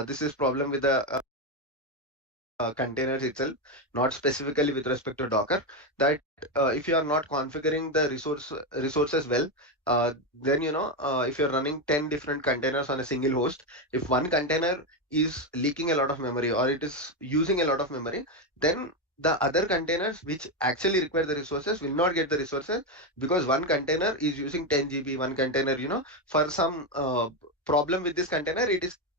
This is problem with the containers itself, not specifically with respect to Docker. That if you are not configuring the resources well, then if you're running 10 different containers on a single host, if one container is leaking a lot of memory, or it is using a lot of memory, then the other containers which actually require the resources will not get the resources, because one container is using 10 GB. One container, for some problem with this container,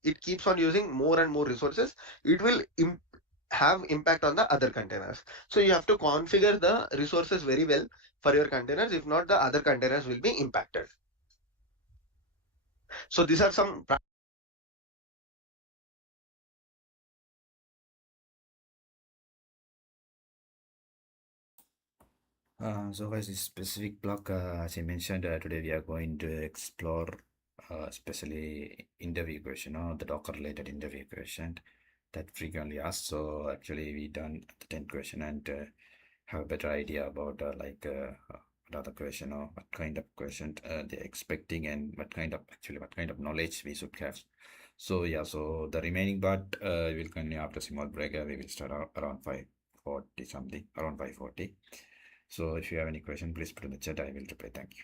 it keeps on using more and more resources. It will have impact on the other containers. So you have to configure the resources very well for your containers. If not, the other containers will be impacted. So these are some. So as a specific block, as I mentioned, today we are going to explore especially interview question or the Docker related interview question that frequently asked. So actually we done the 10 question and have a better idea about what are the question or what kind of question they're expecting and what kind of knowledge we should have. So yeah, so the remaining part we will continue after small break. We will start around 5:40 something, around 5:40. So if you have any question, please put in the chat. I will reply. Thank you.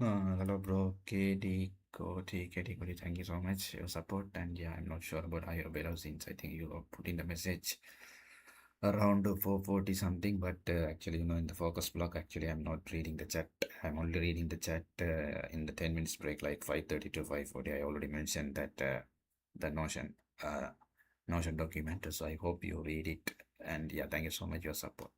Hello, bro. KD, thank you so much for your support. And yeah, I'm not sure about higher below since I think you have put in the message around 4:40 something. But actually, in the focus block, actually, I'm not reading the chat. I'm only reading the chat in the 10 minutes break, like 5:30 to 5:40. I already mentioned that the uh, Notion document. So I hope you read it. And yeah, thank you so much for your support.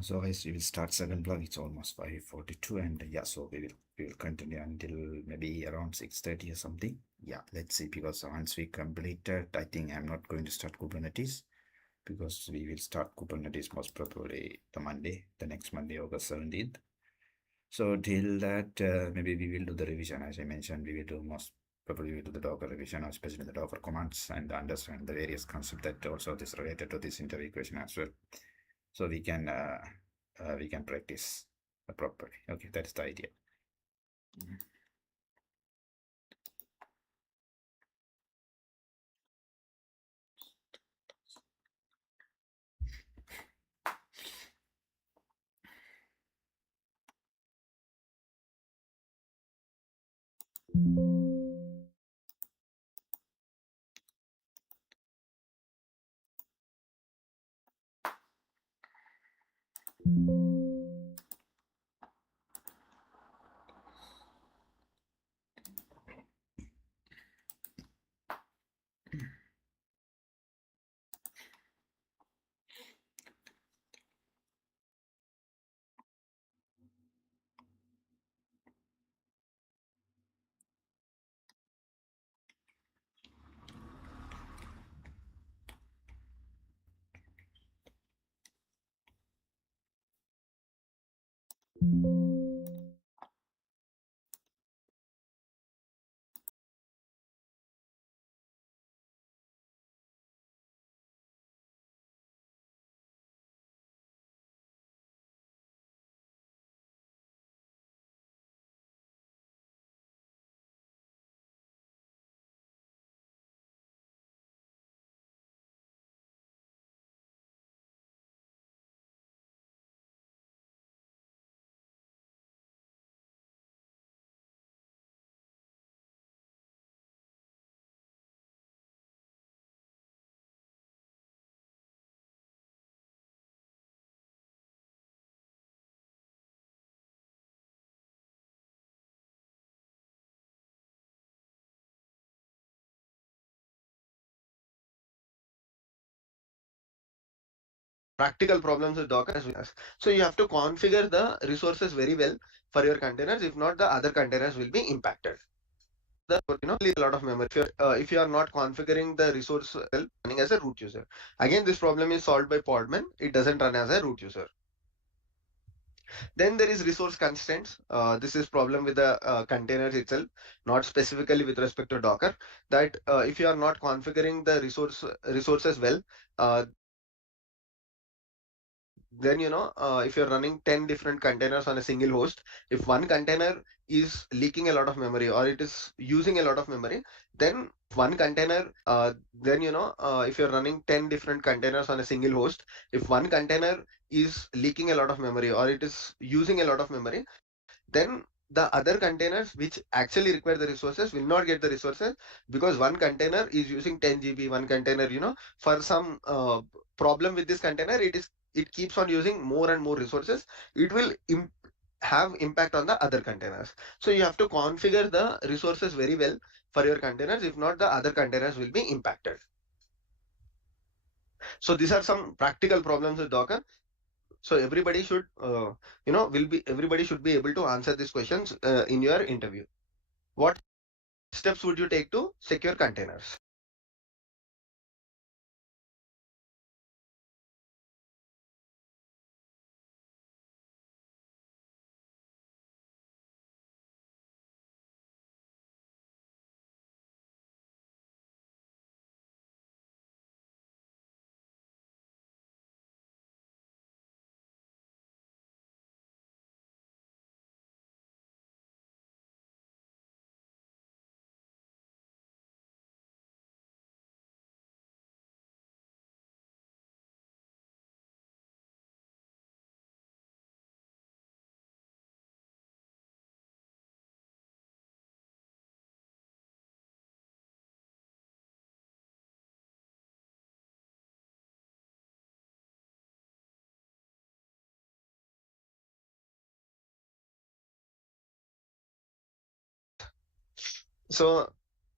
So guys, we will start second block. It's almost 5:42, and yeah, so we will continue until maybe around 6:30 or something. Yeah, let's see, because once we complete it, I think I'm not going to start Kubernetes, because we will start Kubernetes most probably the next Monday, August 17th. So till that, maybe we will do the revision. As I mentioned, we will do most probably we will do the Docker revision, especially the Docker commands, and understand the various concepts that also is related to this interview question as well. So we can practice properly. Okay, that's the idea. Practical problems with Docker as well as. So you have to configure the resources very well for your containers. If not, the other containers will be impacted. A lot of memory. If you are not configuring the resource well, running as a root user. Again, this problem is solved by Podman. It doesn't run as a root user. Then there is resource constraints. This is problem with the containers itself, not specifically with respect to Docker. That if you are not configuring the resources well, then if you're running 10 different containers on a single host, if one container is leaking a lot of memory or it is using a lot of memory, then one container if you're running 10 different containers on a single host, if one container is leaking a lot of memory or it is using a lot of memory, then the other containers which actually require the resources will not get the resources, because one container is using 10 GB, one container, for some problem with this container, it keeps on using more and more resources. It will have impact on the other containers. So you have to configure the resources very well for your containers. If not, the other containers will be impacted. So these are some practical problems with Docker. So everybody should everybody should be able to answer these questions in your interview. What steps would you take to secure containers? So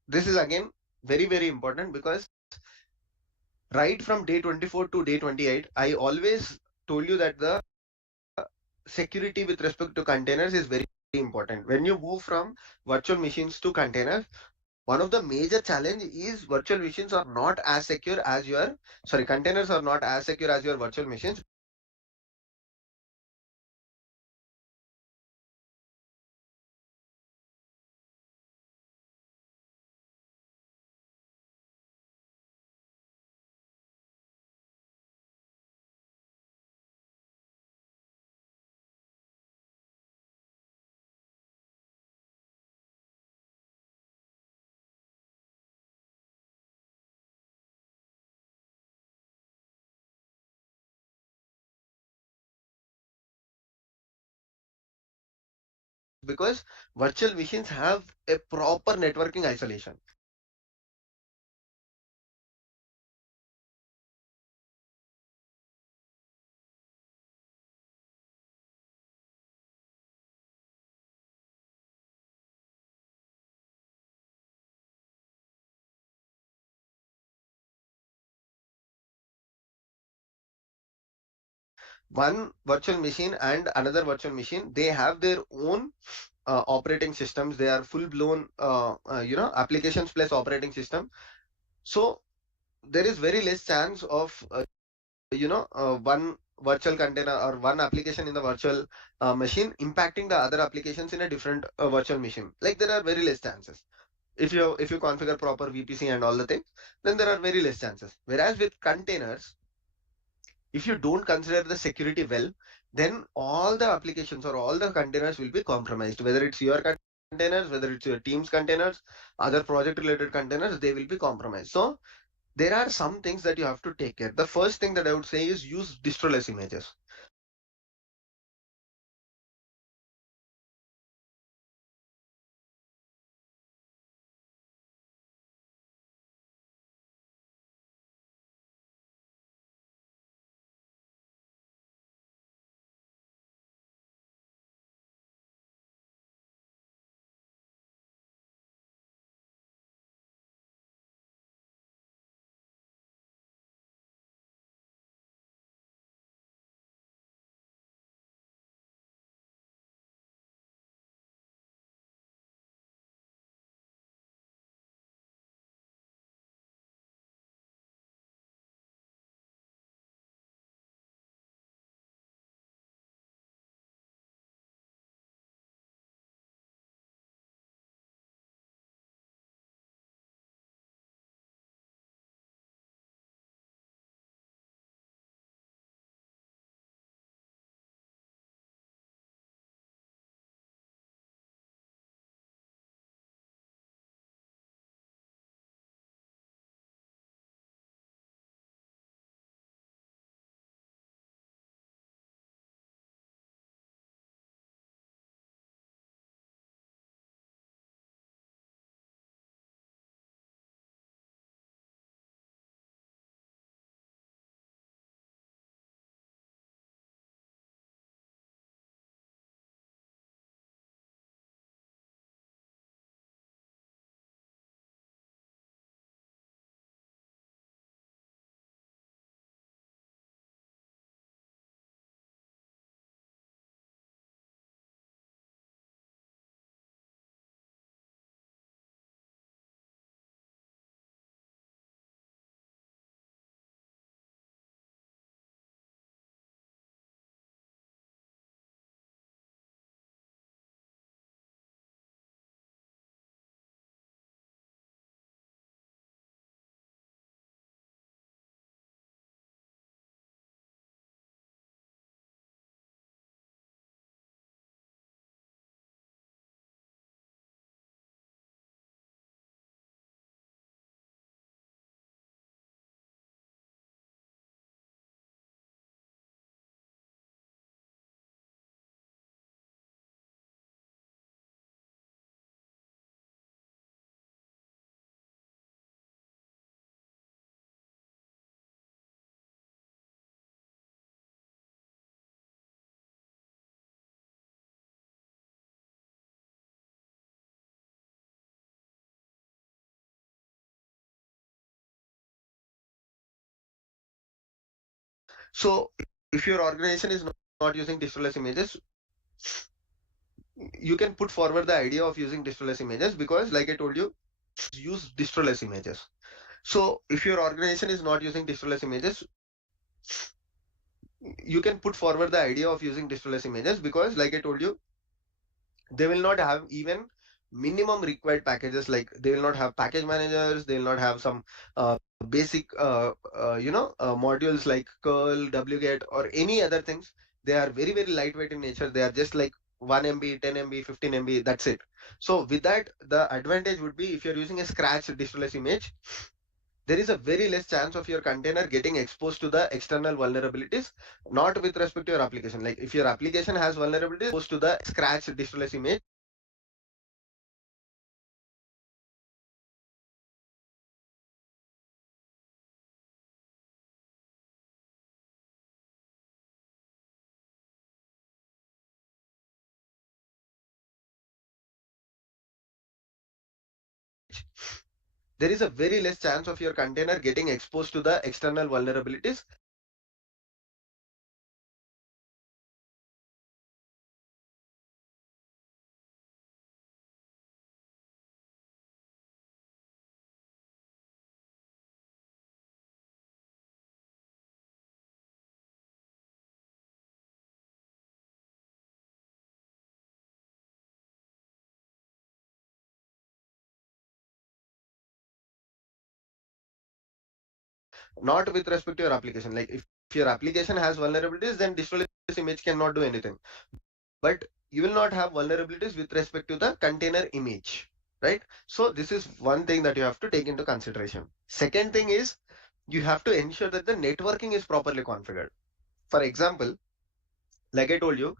this is again very, very important, because right from day 24 to day 28, I always told you that the security with respect to containers is very important. When you move from virtual machines to containers, one of the major challenge is virtual machines are not as secure as your, sorry, containers are not as secure as your virtual machines. Because virtual machines have a proper networking isolation. One virtual machine and another virtual machine, they have their own operating systems. They are full blown applications plus operating system. So there is very less chance of one virtual container or one application in the virtual machine impacting the other applications in a different virtual machine. Like there are very less chances. If you configure proper VPC and all the things, then there are very less chances. Whereas with containers, if you don't consider the security well, then all the applications or all the containers will be compromised. Whether it's your containers, whether it's your team's containers, other project related containers, they will be compromised. So there are some things that you have to take care. The first thing that I would say is use distroless images. So if your organization is not using textureless images, you can put forward the idea of using textureless images because, like I told you, use textureless images. So if your organization is not using textureless images, you can put forward the idea of using textureless images because, like I told you, they will not have even minimum required packages. Like they will not have package managers, they will not have some basic modules like curl, wget, or any other things. They are very very lightweight in nature. They are just like 1 MB, 10 MB, 15 MB, that's it. So with that, the advantage would be if you're using a scratch textureless image, there is a very less chance of your container getting exposed to the external vulnerabilities, not with respect to your application. Like if your application has vulnerabilities exposed to the scratch textureless image, there is a very less chance of your container getting exposed to the external vulnerabilities. Not with respect to your application. Like if your application has vulnerabilities, then destroy this image cannot do anything. But you will not have vulnerabilities with respect to the container image, right? So this is one thing that you have to take into consideration. Second thing is you have to ensure that the networking is properly configured. For example, like I told you,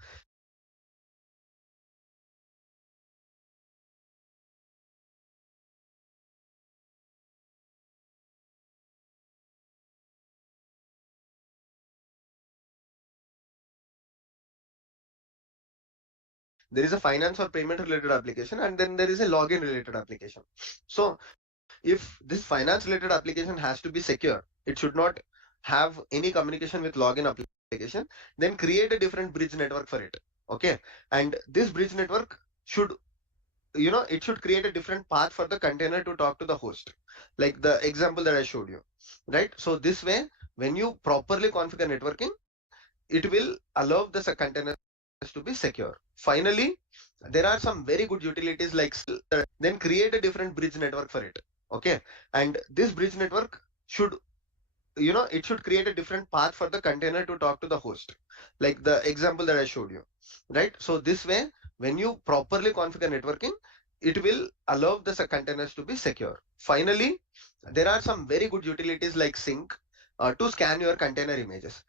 there is a finance or payment related application, and then there is a login related application. So if this finance related application has to be secure, it should not have any communication with login application, then create a different bridge network for it. Okay. And this bridge network should, it should create a different path for the container to talk to the host, like the example that I showed you, right? So this way, when you properly configure networking, it will allow the containers to be secure. Finally, there are some very good utilities like then create a different bridge network for it. Okay. And this bridge network should, it should create a different path for the container to talk to the host, like the example that I showed you, right? So this way, when you properly configure networking, it will allow the containers to be secure. Finally, there are some very good utilities like sync to scan your container images.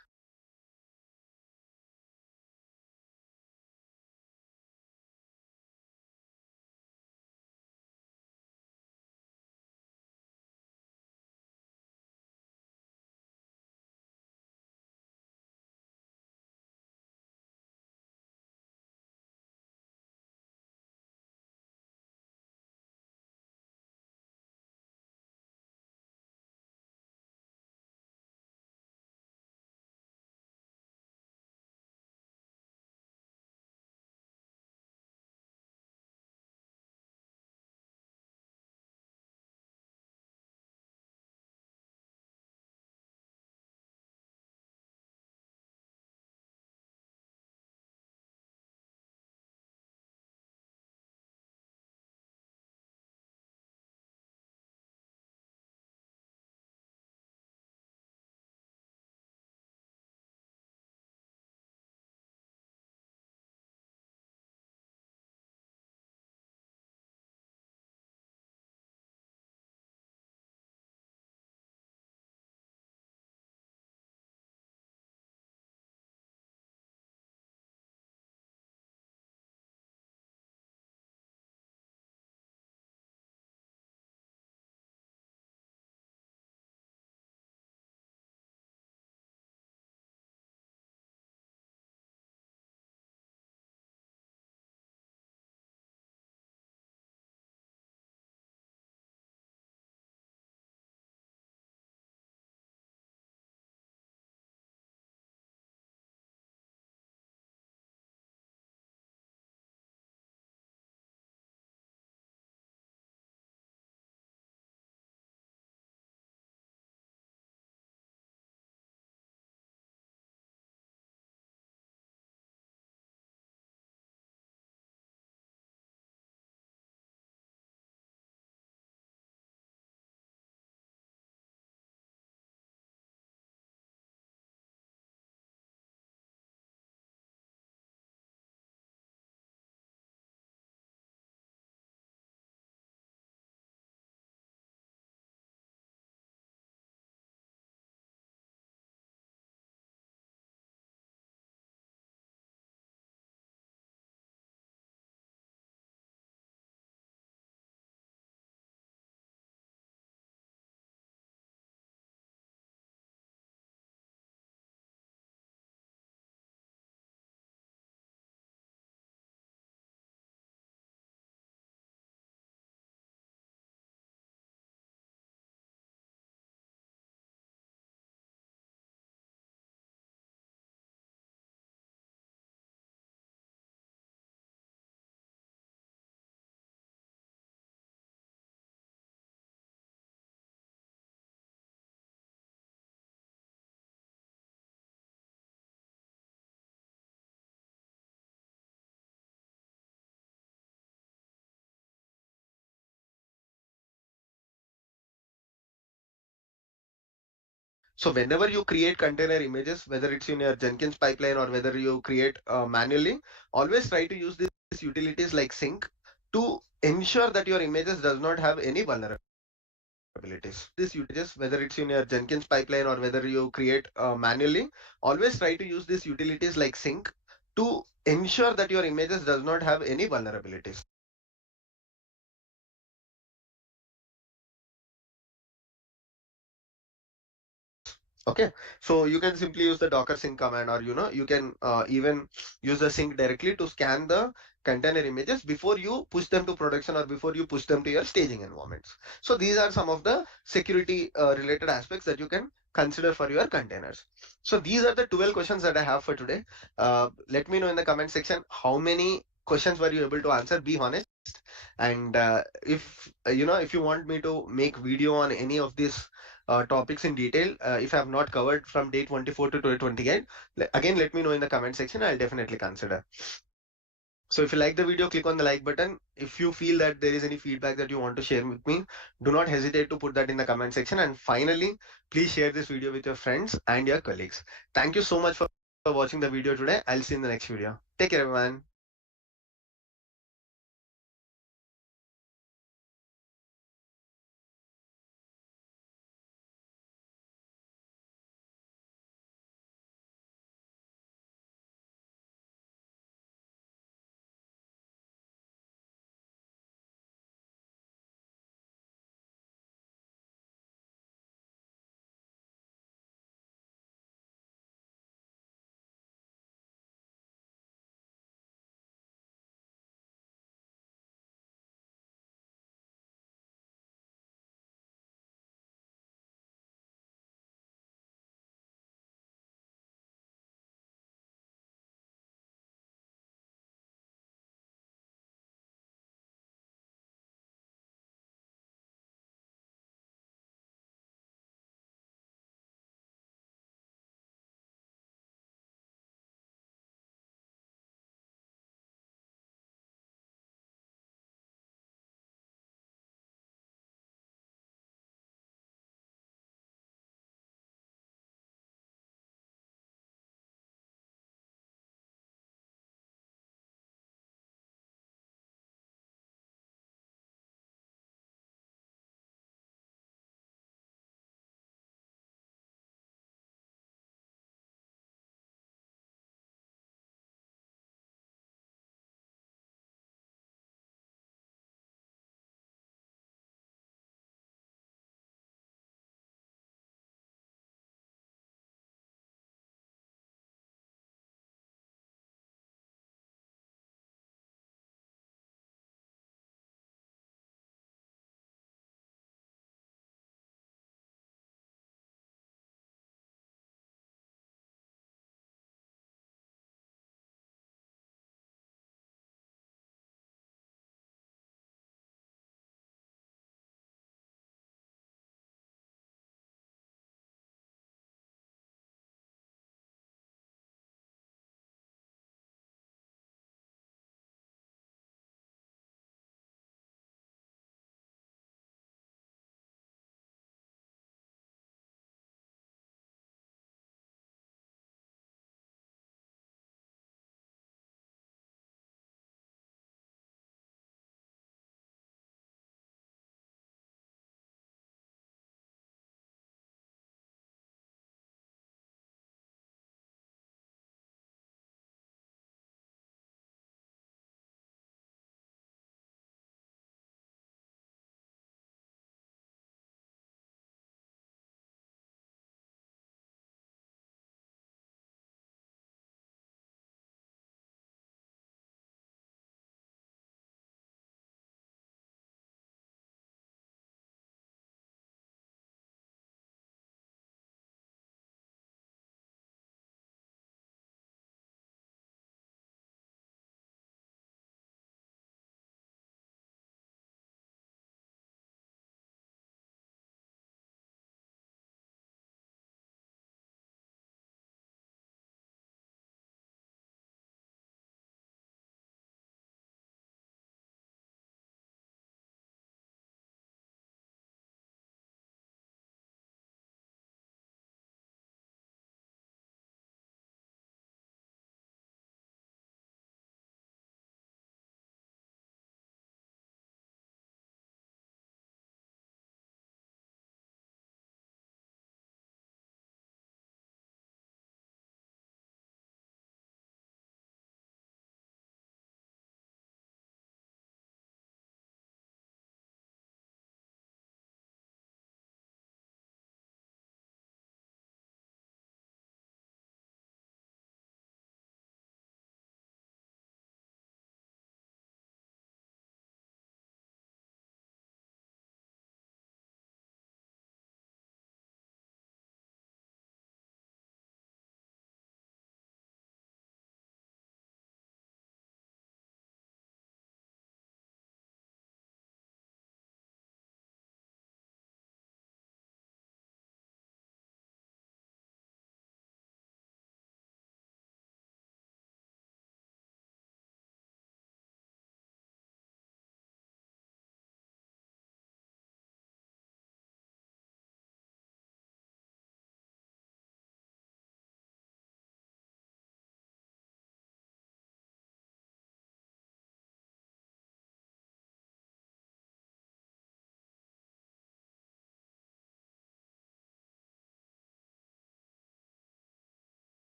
So whenever you create container images, whether it's in your Jenkins pipeline or whether you create manually, always try to use these utilities like sync to ensure that your images does not have any vulnerabilities. These utilities, whether it's in your Jenkins pipeline or whether you create manually, always try to use these utilities like sync to ensure that your images does not have any vulnerabilities. Okay, so you can simply use the docker sync command, or you can even use the sync directly to scan the container images before you push them to production or before you push them to your staging environments. So these are some of the security related aspects that you can consider for your containers. So these are the 12 questions that I have for today. Let me know in the comment section how many questions were you able to answer. Be honest. And if if you want me to make video on any of these topics in detail, if I have not covered from day 24 to 28, again let me know in the comment section. I'll definitely consider. So if you like the video, click on the like button. If you feel that there is any feedback that you want to share with me, do not hesitate to put that in the comment section. And finally, please share this video with your friends and your colleagues. Thank you so much for watching the video today. I'll see you in the next video. Take care, everyone.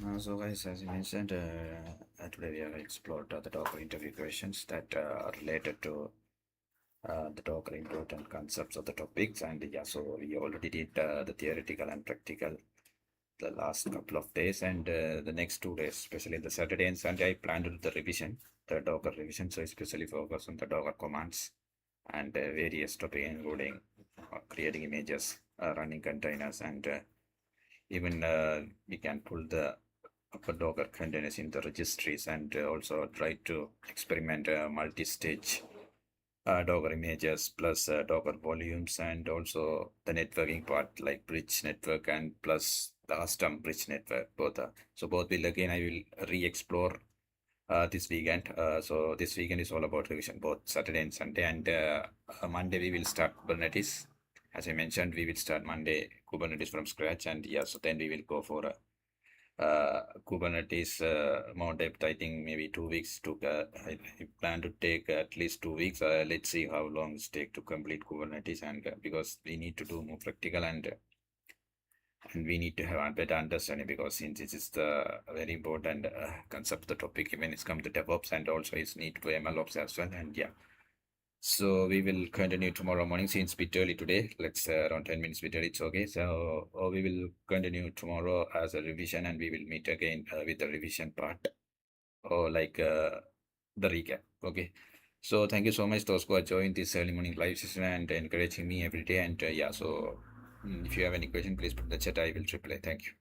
So guys, as you mentioned, today we have explored the Docker interview questions that are related to the Docker important concepts of the topics. And yeah, so we already did the theoretical and practical the last couple of days, and the next 2 days, especially the Saturday and Sunday, I plan to do the revision, the Docker revision. So especially focus on the Docker commands and various topic, including creating images, running containers, and even we can pull the upper Docker containers in the registries, and also try to experiment multi-stage Docker images plus Docker volumes, and also the networking part like bridge network and plus the custom bridge network. Both will again I will re-explore this weekend. So this weekend is all about revision, both Saturday and Sunday, and Monday we will start Kubernetes. As I mentioned, we will start Monday Kubernetes from scratch, and yeah, so then we will go for a Kubernetes more depth. I think maybe 2 weeks. I plan to take at least 2 weeks. Let's see how long it take to complete Kubernetes, and because we need to do more practical, and we need to have a better understanding, because since this is the very important concept, the topic when it's come to DevOps, and also it's need to MLOps as well. And yeah, so we will continue tomorrow morning since bit early today. Let's around 10 minutes bit early. It's okay. So we will continue tomorrow as a revision, and we will meet again with the revision part, or like the recap. Okay. So thank you so much those who are joined this early morning live session and encouraging me every day. And yeah, so if you have any question, please put in the chat. I will reply. Thank you.